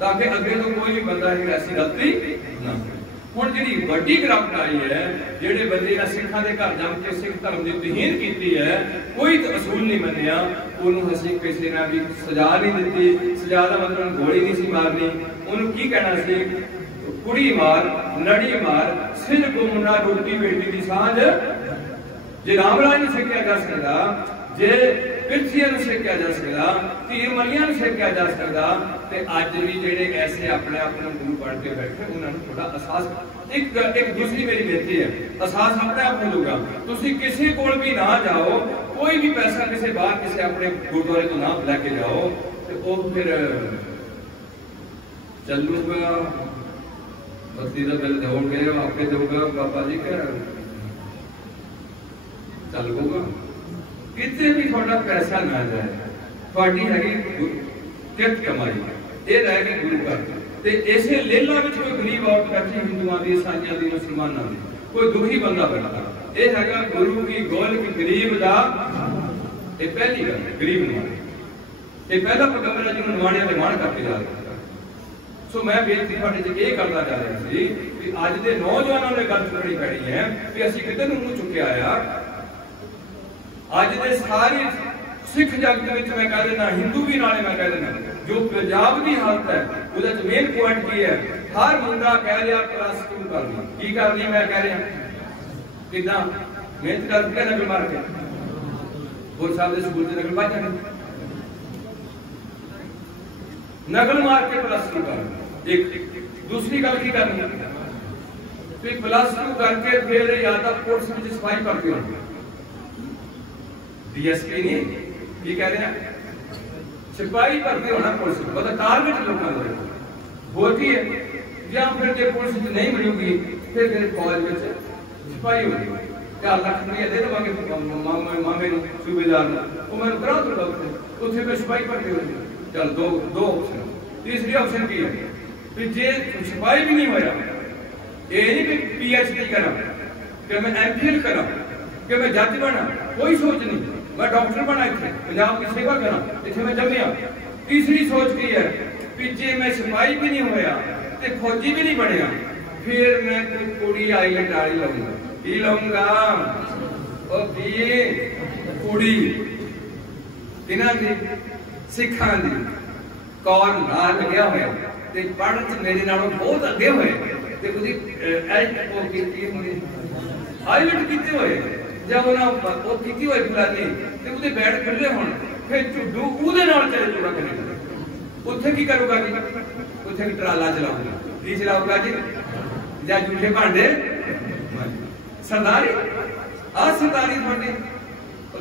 ताकि अगे तो कोई भी बंदा ऐसी गलती ना करे। हुण जिहड़ी वड्डी गिरफ्त आई है, जिहड़े बंदे सिखां दे घर जम के सिख धर्म की तहीन की है, कोई असूल नहीं मन्निया, उन्होंने असीं किसी ने भी सजा नहीं दी। सजा का मतलब गोली नहीं सी मारनी, उन्होंने की कहना सी कुड़ी मार लड़ी मार सिर घूमना रोटी बेटी की सांझ। जे रामराज नहीं सिक्या जा सकता, जे पिरथियां सिक्या जा सकता, तीर मलियां सिक्या जा सकता, तो अज भी जेडे ऐसे अपने आप को गुरु पढ़ के बैठे उन्होंने थोड़ा एहसास। एक दूसरी मेरी बेनती है, एहसास अपने आप मिलूगा। तुसी किसी को भी ना जाओ, कोई भी पैसा किसी बाहर किसी अपने गुरुद्वारे को ना लैके जाओ, तो वो फिर चलूगा बत्ती का बिल दोगे आपके दोगा बाबा जी क्या चल होगा। कितने भी थोड़ा पैसा ना जाए, थोड़ी हैगी किरत कमाई, ये रह गए गुरु घर। ते इसे लेला में कोई गरीब औरत बैठी हिंदुओं की, ईसाइयों की, मुसलमानों की, कोई दुखी बंदा बैठा, ये है गुरु की गोल की गरीब का। ये पहली गल गरीब नवाने, ये पहला पैगंबर है जिन्होंने नवाणिया के मान करके जा रहा। सो मैं बेनती थोड़े च ये करना चाह रहा सी कि अज के नौजवानों ने गल चुकनी पैनी है कि असीं किधर नूं मूंह चुक्या आ। अज के सारी सिख जगत में मैं कह देना, हिंदू भी नाले मैं कह देना, जो पंजाब की हालत है वो मेन पॉइंट की है, हर मुंडा कह रहा +2 करनी। की करनी मैं कह रहा कि मेहनत करके नकल मार के गुरु साहब के स्कूल से नकल पा जाए, नकल मार के +2 करनी। एक दूसरी गल की करनी फिर +2 करके फिर या तो पुलिस में सिपाही भर्ती होनी, DSP नहीं की कह रहे हैं, सिपाही भर्ती होना पुलिस, मतलब टारगेट लोगों का होती है। या फिर जो पुलिस नहीं मिलेगी फिर फौज में सिपाही होगी। 4 लाख रुपया दे देवांगे मामे सूबेदार को, मैं करा दूंगा उत्थे फिर सिपाही भर्ती होगी। चल दो ऑप्शन। तीसरी ऑप्शन की है कि जे सिपाही भी नहीं होया, ये नहीं कि PhD करा, कि मैं MPhil करा, कि मैं जज बना, कोई सोच नहीं, मैं डॉक्टर बना, इतने पंजाब की सेवा करा, इतने मैं जमया। तीसरी सोच की है कि जे मैं सिपाही भी नहीं होया ते फौजी भी नहीं बनया, फिर मैं कोई कुड़ी आईलेट वाली लाऊंगा। की लाऊंगा ओ कुड़ी तिना दी सिखा दी कौर नाल लग्या होया ते पढ़न च मेरे नालों बहुत अगे होए ते उदी आईलेट कीते होए, जब उन्हें वो की हुई फलानी तो उसे बैठ खुले होने, फिर झुड्डू उहदे नाल चले चूड़ा करेगा, उत्थे की करूगा जी, उत्थे ट्राला चलाऊगा, की चलाऊगा जी, या झूठे भांडे सरदारी। आ सरदारी थोड़ी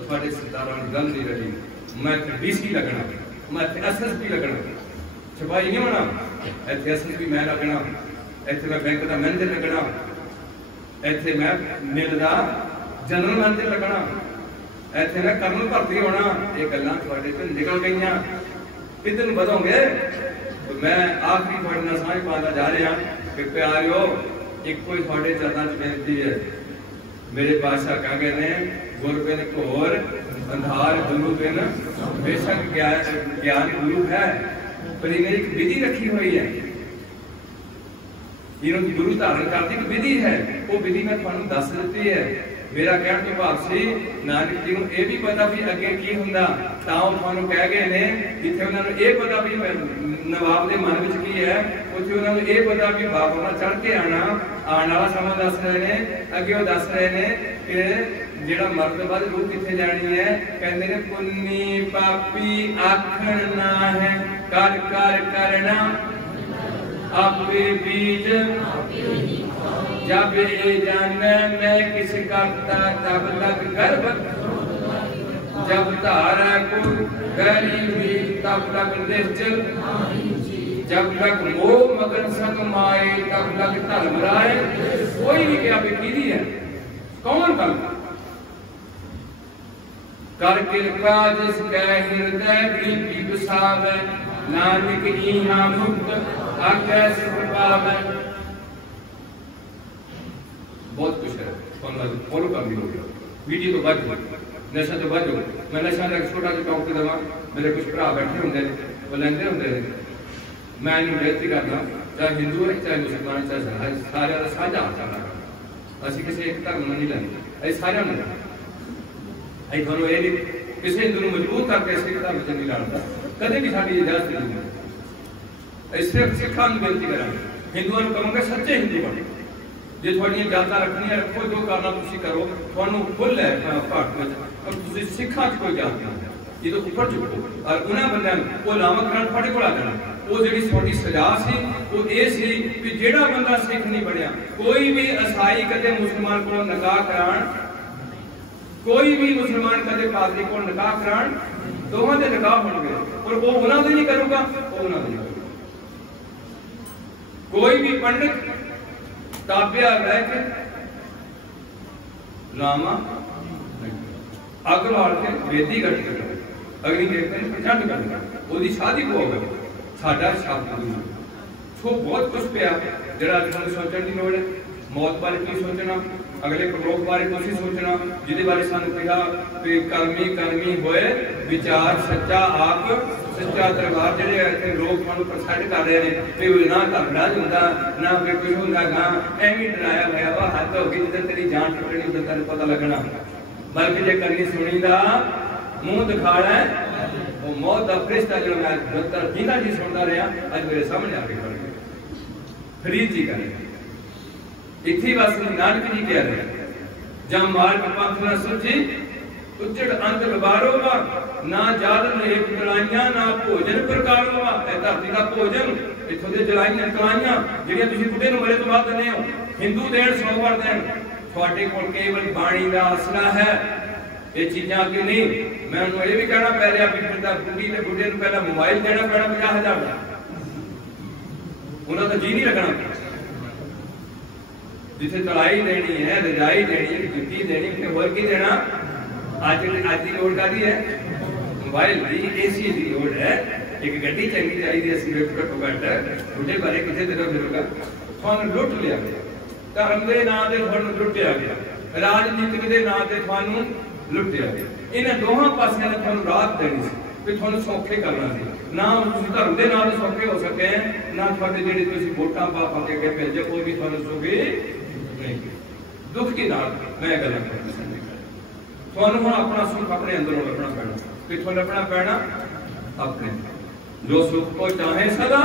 थोड़े सरदारों की गल नहीं रही। मैं DC लगना, मैं SSP लगना, सिपाही नहीं होना, इतने SSP मैं लगना, इतने मैं बैंक का मैनेजर लगना, इतने मैं मिल का जनरल मैनेजर लगना, इतने मैं कर्नल भर्ती होना। ये गल्लां तुहाडे चों निकल गईयां, किधर बढ़ोगे? तो मैं आखिरी तुहाडे नाल साझ पांदा जा रहा कि प्यारिओ, एक कोई तुहाडे चरणां च बेनती है। मेरे पातशाह कह गए ने, गुर बिन घोर अंधार गुरु बिन, बेशक ज्ञान गुरु है, पर इन्हें एक विधि रखी हुई है, इन्होंने गुरु धारण करने की विधि है, वो विधि मैं तुहानूं दस दी है। मेरा कहण तो भाव सी नानक जी नूं यह भी पता भी अगे की हुंदा, तां ओह तुहानूं कह गए ने, इत्थे उन्हां नूं यह पता भी नवाब दे मन विच की है, उत्थे उन्हां नूं यह पता भी बाबा नाल चढ़ के आना, आने वाला समा दस रहे ने, अगे वो दस रहे ने कि जिहड़ा मर्द बाद रूह कित्थे जानी है। कहंदे ने पुन्नी पापी आखण ना है, कर कर करना आपे बीज, जब ये जाने मैं किस करता तब तक गर्भ, जब धारा को गहरी हुई तब तक निश्चल, जब तक मोह मगन संग माए तब तक धर्म राय। कोई नहीं क्या बेकीरी है, कौन कल कर कृपा जिसके हृदय प्रीति बसावे, नानक इहाँ मुक्त आज्ञा सुख पावे। बहुत कुछ है, फॉलो कर ली होगी, वीडियो तो बच नशा तो बच। मैं नशा का छोटा सा टॉक देवा, मेरे कुछ भरा बैठे होंगे वो लेंदे होंगे, मैं इन्हें बेनती करना, चाहे हिंदू है चाहे मुसलमान चाहे सारे का साझा करना। असं किसी एक धर्म नहीं लेंगे, सारे अं थोड़ा ये किसी हिंदू को मजबूर करके सिख धर्म से नहीं लड़ता, कदे भी साड़ी इजाजत नहीं। सिर्फ सिखा बेनती करा, हिंदुओं को कहूँगा सच्चे हिंदू बने, जो थोड़ियां जाता रखनियां रखो, जो करना तुम करो, थोड़ा फुल है भारत में, और तुम सिखा च कोई जात नहीं, ये तो ऊपर चुको। और उन्होंने बंद वो लामक ग्रंथ थोड़े को आ जाना, वो जी थोड़ी सजा सी वो ये सी कि जेड़ा बंदा सिख नहीं बनया, कोई भी ईसाई कदे मुसलमान को निकाह कराण, कोई भी मुसलमान कदे पादरी को निकाह कराण, दोवां दे निकाह बन गए, और वो उन्हां दे नहीं करूगा, वो उन्हां दे नहीं करूगा। कोई भी पंडित ताबिया रह के लामा अग लाड़ के बेदी गट कर अग्नि देवता ने प्रचंड कर, वो शादी को होगा, साडा शब्द गुरु। सो बहुत कुछ पिया जिहड़ा असीं सोचण दी लोड़ है। मौत बारे की सोचना, अगले प्रलोक बारे कुछ सोचना, जिहदे बारे सानूं कहा कि कर्मी कर्मी होए विचार सच्चा आप सच्चा दरबार। जिहड़े इत्थे लोग मानूं प्रसन्न कर रहे हैं कि ना घबरा हुंदा ना फिर कुछ हुंदा गा, एवें डराया होया वा हद हो गई जिद्दर तेरी जान टुटनी उधर तैनूं पता लगना। बल्कि जे करनी सुनी दा मूँह दिखाड़ा वो मौत का फरिश्ता जो मैं बदतर बिना जी सुनता रहा अज मेरे सामने आके खड़ गया। फरीद जी करें इत्थे बस नानक जी कह रहे जब मार्ग पंथ न सुझी उजड़ अंत लबारो वा ना जादन एक जलाइयां ना भोजन प्रकारो वा। धरती का भोजन इत्थों दे जलाइयां तलाइयां जिहड़ियां तुसीं बुढ़े नूं मरे तो बाद दिंदे हो, हिंदू देण 100 वार देण, तुहाडे कोल केवल बाणी दा असला है, ये चीज़ां अगे नहीं। मैं उन्होंने ये भी कहना पै रहा भी फिर बुढ़ी ने बुढ़े नूं पहला मोबाइल देना पैना 50,000 का, उन्होंने तो जी नहीं लगना। जिथे तलाई देनी है, रजाई देनी है, जुत्ती देनी है, होर की देना। आज की लोड़ कादी है मोबाइल की, एसी की लोड़ है। एक गड्डी चंगी चाहिए घट्टो घट बुढ़े बारे कितने दिनों फिरोगा। थानू लुट लिया गया, धर्म के नाम से थानू लुटिया गया, राजनीतिक के नाम से थानू लुटिया गया। इन्हें दोहां पासियां ने थानू राहत देनी सी कि थानू सौखे करना सी। ना तुसीं धर्म के नाम से सौखे हो सके, ना तुहाडे जिहड़े तुसीं वोटां पा पा के भेजे कोई भी थानू सौखे नहीं। दुख की नाल मैं गल करना थानू हुण अपना सुख अपने अंदरों लभना पैना। कित्थों लभना पैना? अपने। जो सुख को चाहे सदा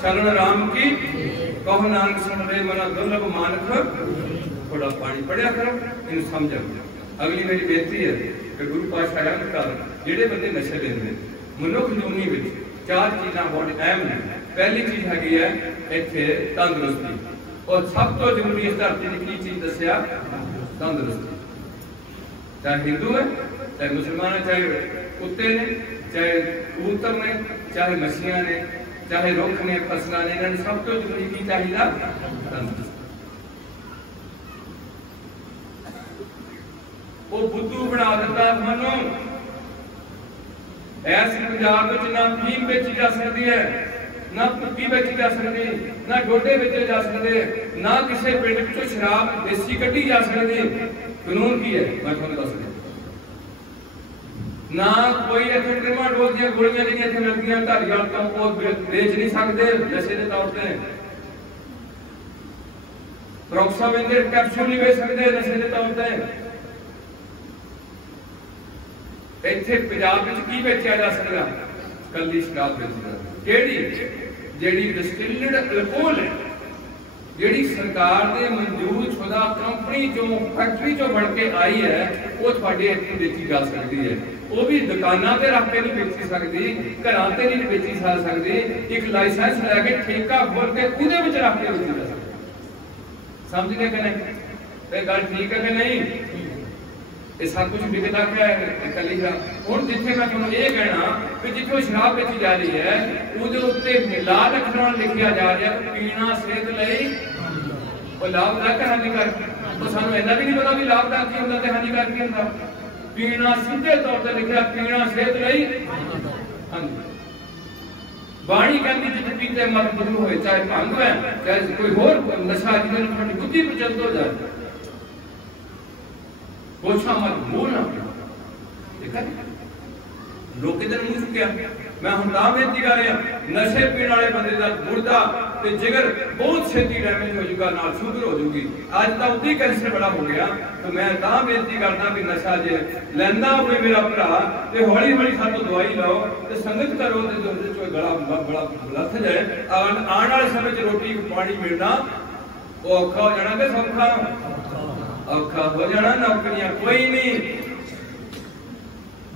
शरण राम की कहो नानक सुन रे मना दुर्लभ मानक। थोड़ा पानी पढ़िया करो, इन समझ। अगली मेरी बेनती है कि गुरु पातशाह अहमद जिहड़े बंदे नशे लेंदे मनुख जूनी विच 4 चीज़ां बहुत अहम ने। पहली चीज़ हैगी है इत्थे तंदुरुस्ती, और सब तो जरूरी इस धरती ने की चीज दसिया? तंदुरुस्ती। चाहे हिंदू है, चाहे मुसलमान है, चाहे कुत्ते ने, चाहे कबूतर ने, चाहे मछलियां ने, चाहे रुख ने, फसलां ने, इन्होंने सब तो जरूरी की चाहिए तंदुरुस्ती। वो बुद्धू बना दिता मनो। ऐस पंजाब में ना फीम बेची जा सकती है, ना कुत्ती बेची जा सकती, ना डोडे बेचे जा सकते, ना किसी पिंड विचों शराब देसी कढ़ी जा सकती। कानून की है मैं तुहानूं दस दिया। ना कोई इत्थे ट्रिमाडोल दी गोलियां जिहड़ियां इत्थे मिलदियां धारीवाल तो वो बेच नहीं सकते नशे के तौर पर। प्रोक्साविन दे कैप्सूल नहीं बेच सकते नशे के तौर पर। इत्थे पंजाब विच की बेचा जा सकदा? कल्ली शराब बेची जा सकदी। केड़ी? जेड़ी डिस्टिल्ड अल्कोहल है, जेड़ी सरकार ने मंजूर शुदा कंपनी जो फैक्ट्री जो बन के आई है वो तुहाडे इत्थे बेची जा सकती है। वो भी दुकानां ते रख के नहीं बेची सकती, घरां ते नहीं बेची जा सकती। एक लाइसेंस लैके ठेका खोल के उहदे विच रख के बेची जा सकती। समझ गए कि नहीं? ये गल ठीक है कि नहीं? ये सब कुछ बिकता क्या है? कली हुण जिथे मैं तुहानूं ये कहना कि जिथे शराब बेची जा रही है उहदे उत्ते लाल अक्षरां लिखिया जा रहा है पीना सेहत लई और लाभदायक है हानिकारक। तो सानूं इन्ना भी नहीं पता भी लाभदायक की हुंदा ते हानिकारक की हुंदा। पीना सीधे तौर पर लिखिया पीना सेहत लई। बाणी कहती जिथे पीते मत गुरु होए, चाहे भंग है चाहे कोई होर नशा जिहदे नाल तुहाडी बुद्धि प्रचलित हो जाए, कोशा मत मूल ना देखा लोग किधर मुंह चुकिया। मैं हम बेनती कर रहा नशे पीने वाले बंदे का गुर्दा ते जिगर बहुत छेती डैमेज हो जाएगा, नाल शुगर हो जाएगी। आज तो उदी कैंसर बड़ा हो गया। तो मैं बेनती करता भी नशा जे लैंदा होवे मेरा भरा ते हौली हौली सातों दवाई लाओ ते संगत करो ते दुध चो गला बड़ा लथ जाए। आने वाले समय च रोटी पानी मिलना वो औखा हो जाना कि सौखा? औखा हो जाना। नौकरियां कोई नहीं,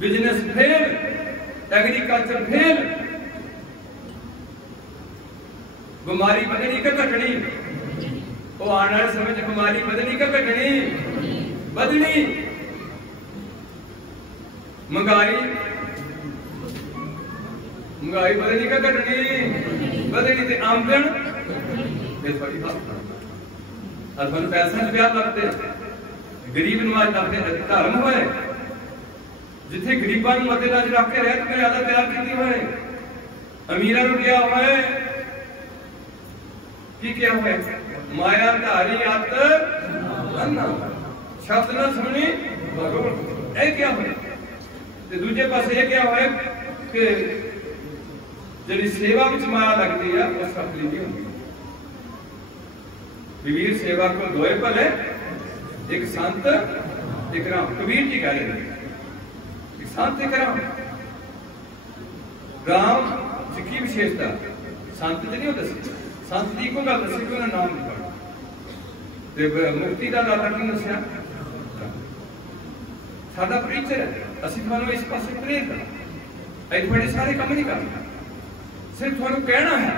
बिजनेस फेल, एग्रीकल्चर फेल, बीमारी बदनी का घटनी। वो आने वाले समय में बीमारी बदनी का घटनी? बदनी। महंगाई बदनी का घटनी? बदनी। ते आमदन पैसा ब्याह लगते गरीब नवाज लगते धर्म होए जिथे गरीबों मद्देनजर रख के रहत में ज्यादा प्यार की होए अमीरां नूं क्या होए की क्या होए माया धारी अत अन्ना शब्द ना सुनी ए क्या होए ते दूजे पासे ये क्या होए कि जिहड़ी सेवा विच माया लगती है वो सफली नहीं होंदी। कबीर सेवा को दोए भले एक संत एक राम। कबीर जी कह रहे हैं एक संत एक राम। राम की विशेषता संत च नहीं होता। संत जी को गल दसी कि उन्हें नाम नहीं पढ़ा मुक्ति का दाता की दसिया साडा प्रीचर है। असं थानू इस पास प्रेरित है बड़े सारे काम नहीं करना सिर्फ थानू कहना है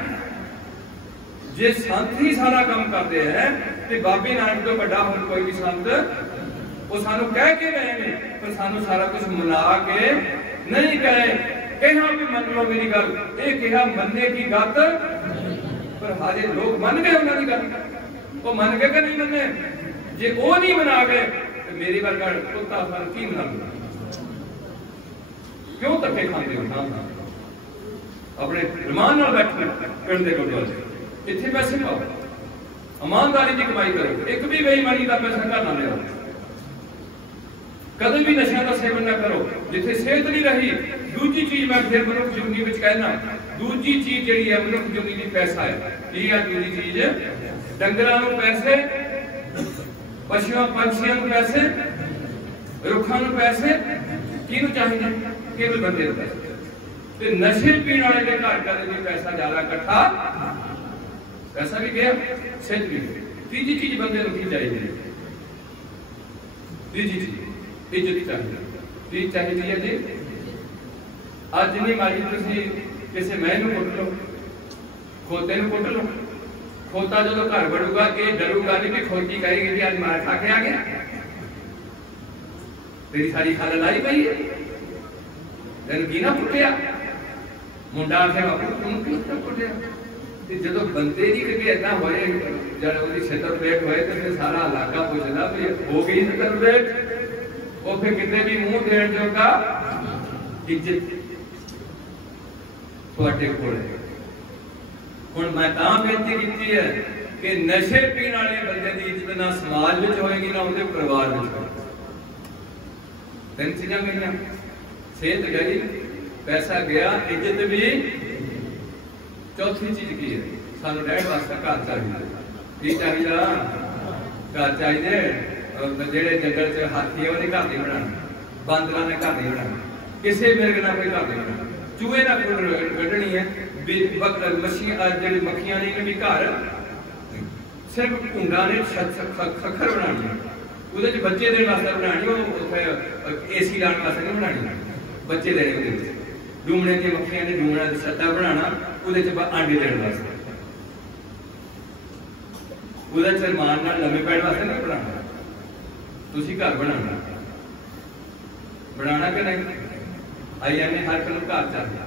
जे संत ही सारा काम करते हैं तो बाबे नानक तो बड़ा होर कोई भी संत वो सानू कह के गए हैं पर सानू सारा कुछ मिला के नहीं कहे कहा भी मन लो मेरी गल ये कहा मनने की गत पर हाजे लोग मन गए उन्होंने गल वो मन गए कि नहीं मने जे वो नहीं मना गए तो मेरी वर्गा कुत्ता फल की मना क्यों धक्के खाते हो ना अपने रमान नाल बैठो पिंड के गुरुद्वारे इत्थे पैसे पाओ ईमानदारी की कमाई करो एक भी बेईमानी का पैसा घर ना लिया कदम भी नशा का सेवन ना करो जिथे सेहत नहीं रही। दूजी चीज मैं फिर मनुख जिंदगी में कहना दूजी चीज जी है मनुख जिंदगी में पैसा है की है दूजी चीज डंगरां नूं पैसे पशुओं पंछियों नूं पैसे रुखां नूं पैसे किहनूं चाहीदे केवल बंदे नूं पैसे ते नशे पीण वाले दे घर कदे पैसा ज्यादा इकट्ठा पैसा भी गया सेहत भी गई। तीजी चीज बंदे नूं की चाहिए तीजी चीज इज्जत चाहिए चाहिए है जी अज नहीं मारी तुसी किसी मैं कुट लो खोते कुट लो खोता जो घर बढ़ूगा ये डरूगा नहीं कि खोती कहेगी कि आज मार खा के आ गया तेरी सारी खाल लाई पई है तेन की ना कुटिया मुंडा आखे बापू तुम क्यों कुटिया जो बंदे की कभी ऐसा होए जब उसकी छतर पेट होए तो फिर सारा इलाका पूछना भी हो गई छतर पेट वो फिर कितने भी मुंह देण जोगा इज्जत थोड़े कोल है। हुण मैं तां बेनती कीती है कि नशे पीण वाले बंदे की इज्जत ना समाज विच होएगी ना उनके परिवार विच होएगी। तीन चीज़ां गईयां सेहत गई पैसा गया इज्जत भी। चौथी चीज की है सानू रहण वास्ते घर चाहिए की चाहिए घर चाहिए जेड़े जंगल च हाथी है उन्हें घर नहीं बनाना बांदरां ने घर नहीं बनाना किसी मिर्ग ने कोई घर नहीं बनाना चूहे ना कढ़नी है मछियां जेड़ी मक्खियां ने भी घर सिर्फ भूंडा ने खखर बनानी है उहदे च बच्चे देने वास्ते बनानी एसी लाने वास्ते नहीं बनानी बच्चे देने डूमने की मक्खियां ने डूमना सट्टा बनाना उहदे च आंडे देने वास्ते उहदे च रमान नाल लम्मे पैण वास्ते नहीं बनाना तुसी घर बनाना बनाना कि नहीं आई जाने हर कोई घर चाहिए।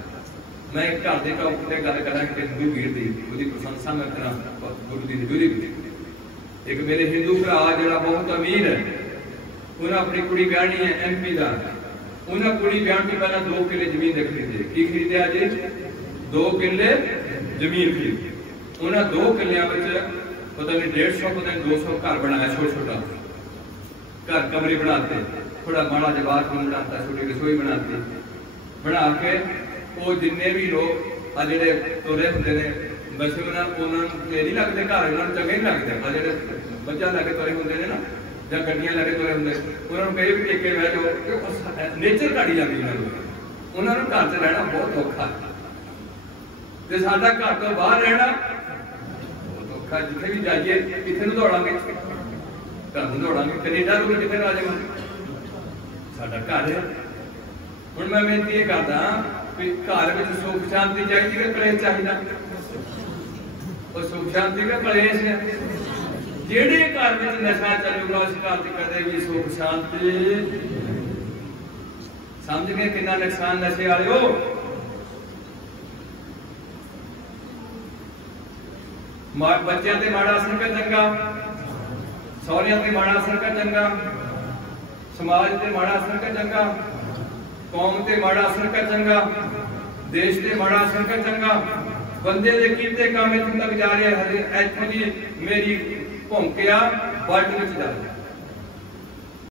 मैं एक घर के टॉप पर गल करा कि हिंदू वीर की उसकी प्रशंसा मैं करा गुरु की हजूरी एक मेरे हिंदू भरा जो बहुत अमीर है उन्हें अपनी कुड़ी ब्याहनी है MP का उन्हें कुड़ी ब्याहन की पहले 2 किले जमीन खरीदी की खरीदया जी 2 किले जमीन खरीदी उन्हें 2 किलियां पता नहीं 150 पता नहीं 200 घर बनाया छोटा छोटा घर कमरे बनाते थोड़ा माड़ा जब बाथरूम बनाता छोटी रसोई बनाती बना के वो जिन्ने भी लोग आ जेडे तुरे होंगे ने बस उन्होंने नहीं लगते घर उन्होंने चंगे नहीं लगते आ जेडे बच्चा लैके तुरे होंगे ने ना या गड्डियां लैके तुरे होंगे उन्होंने कई भी टेके बह जाओ नेचर गाड़ी लगती उन्होंने घर च रहना बहुत औखा जो साडा घर तो बाहर रहना बहुत औखा जिथे भी जाइए किथे नूं दौड़ांगे घर नूं दौड़ांगे कनेडा रूप किथे आ जावांगे साडा घर है। हुण मैं बेनती ये करदा कि घर में सुख शांति चाहिए कि कलेश चाहिए और सुख शांति का कलेश है जेड़े घर में नशा चलूगा उस घर से कदे भी सुख शांति समझ गए कितना नुकसान नशे वाले हो। बच्चों से माड़ा असर का चंगा सौरिया से माड़ा असर का चंगा समाज से माड़ा असर का चंगा कौम से माड़ा असर का चंगा देश से माड़ा संकट चंगा बंदे दे कीते काम इत्थों तक जा रहे हैं इत्थों दी मेरी भौंकिया बल्ट विच जा रही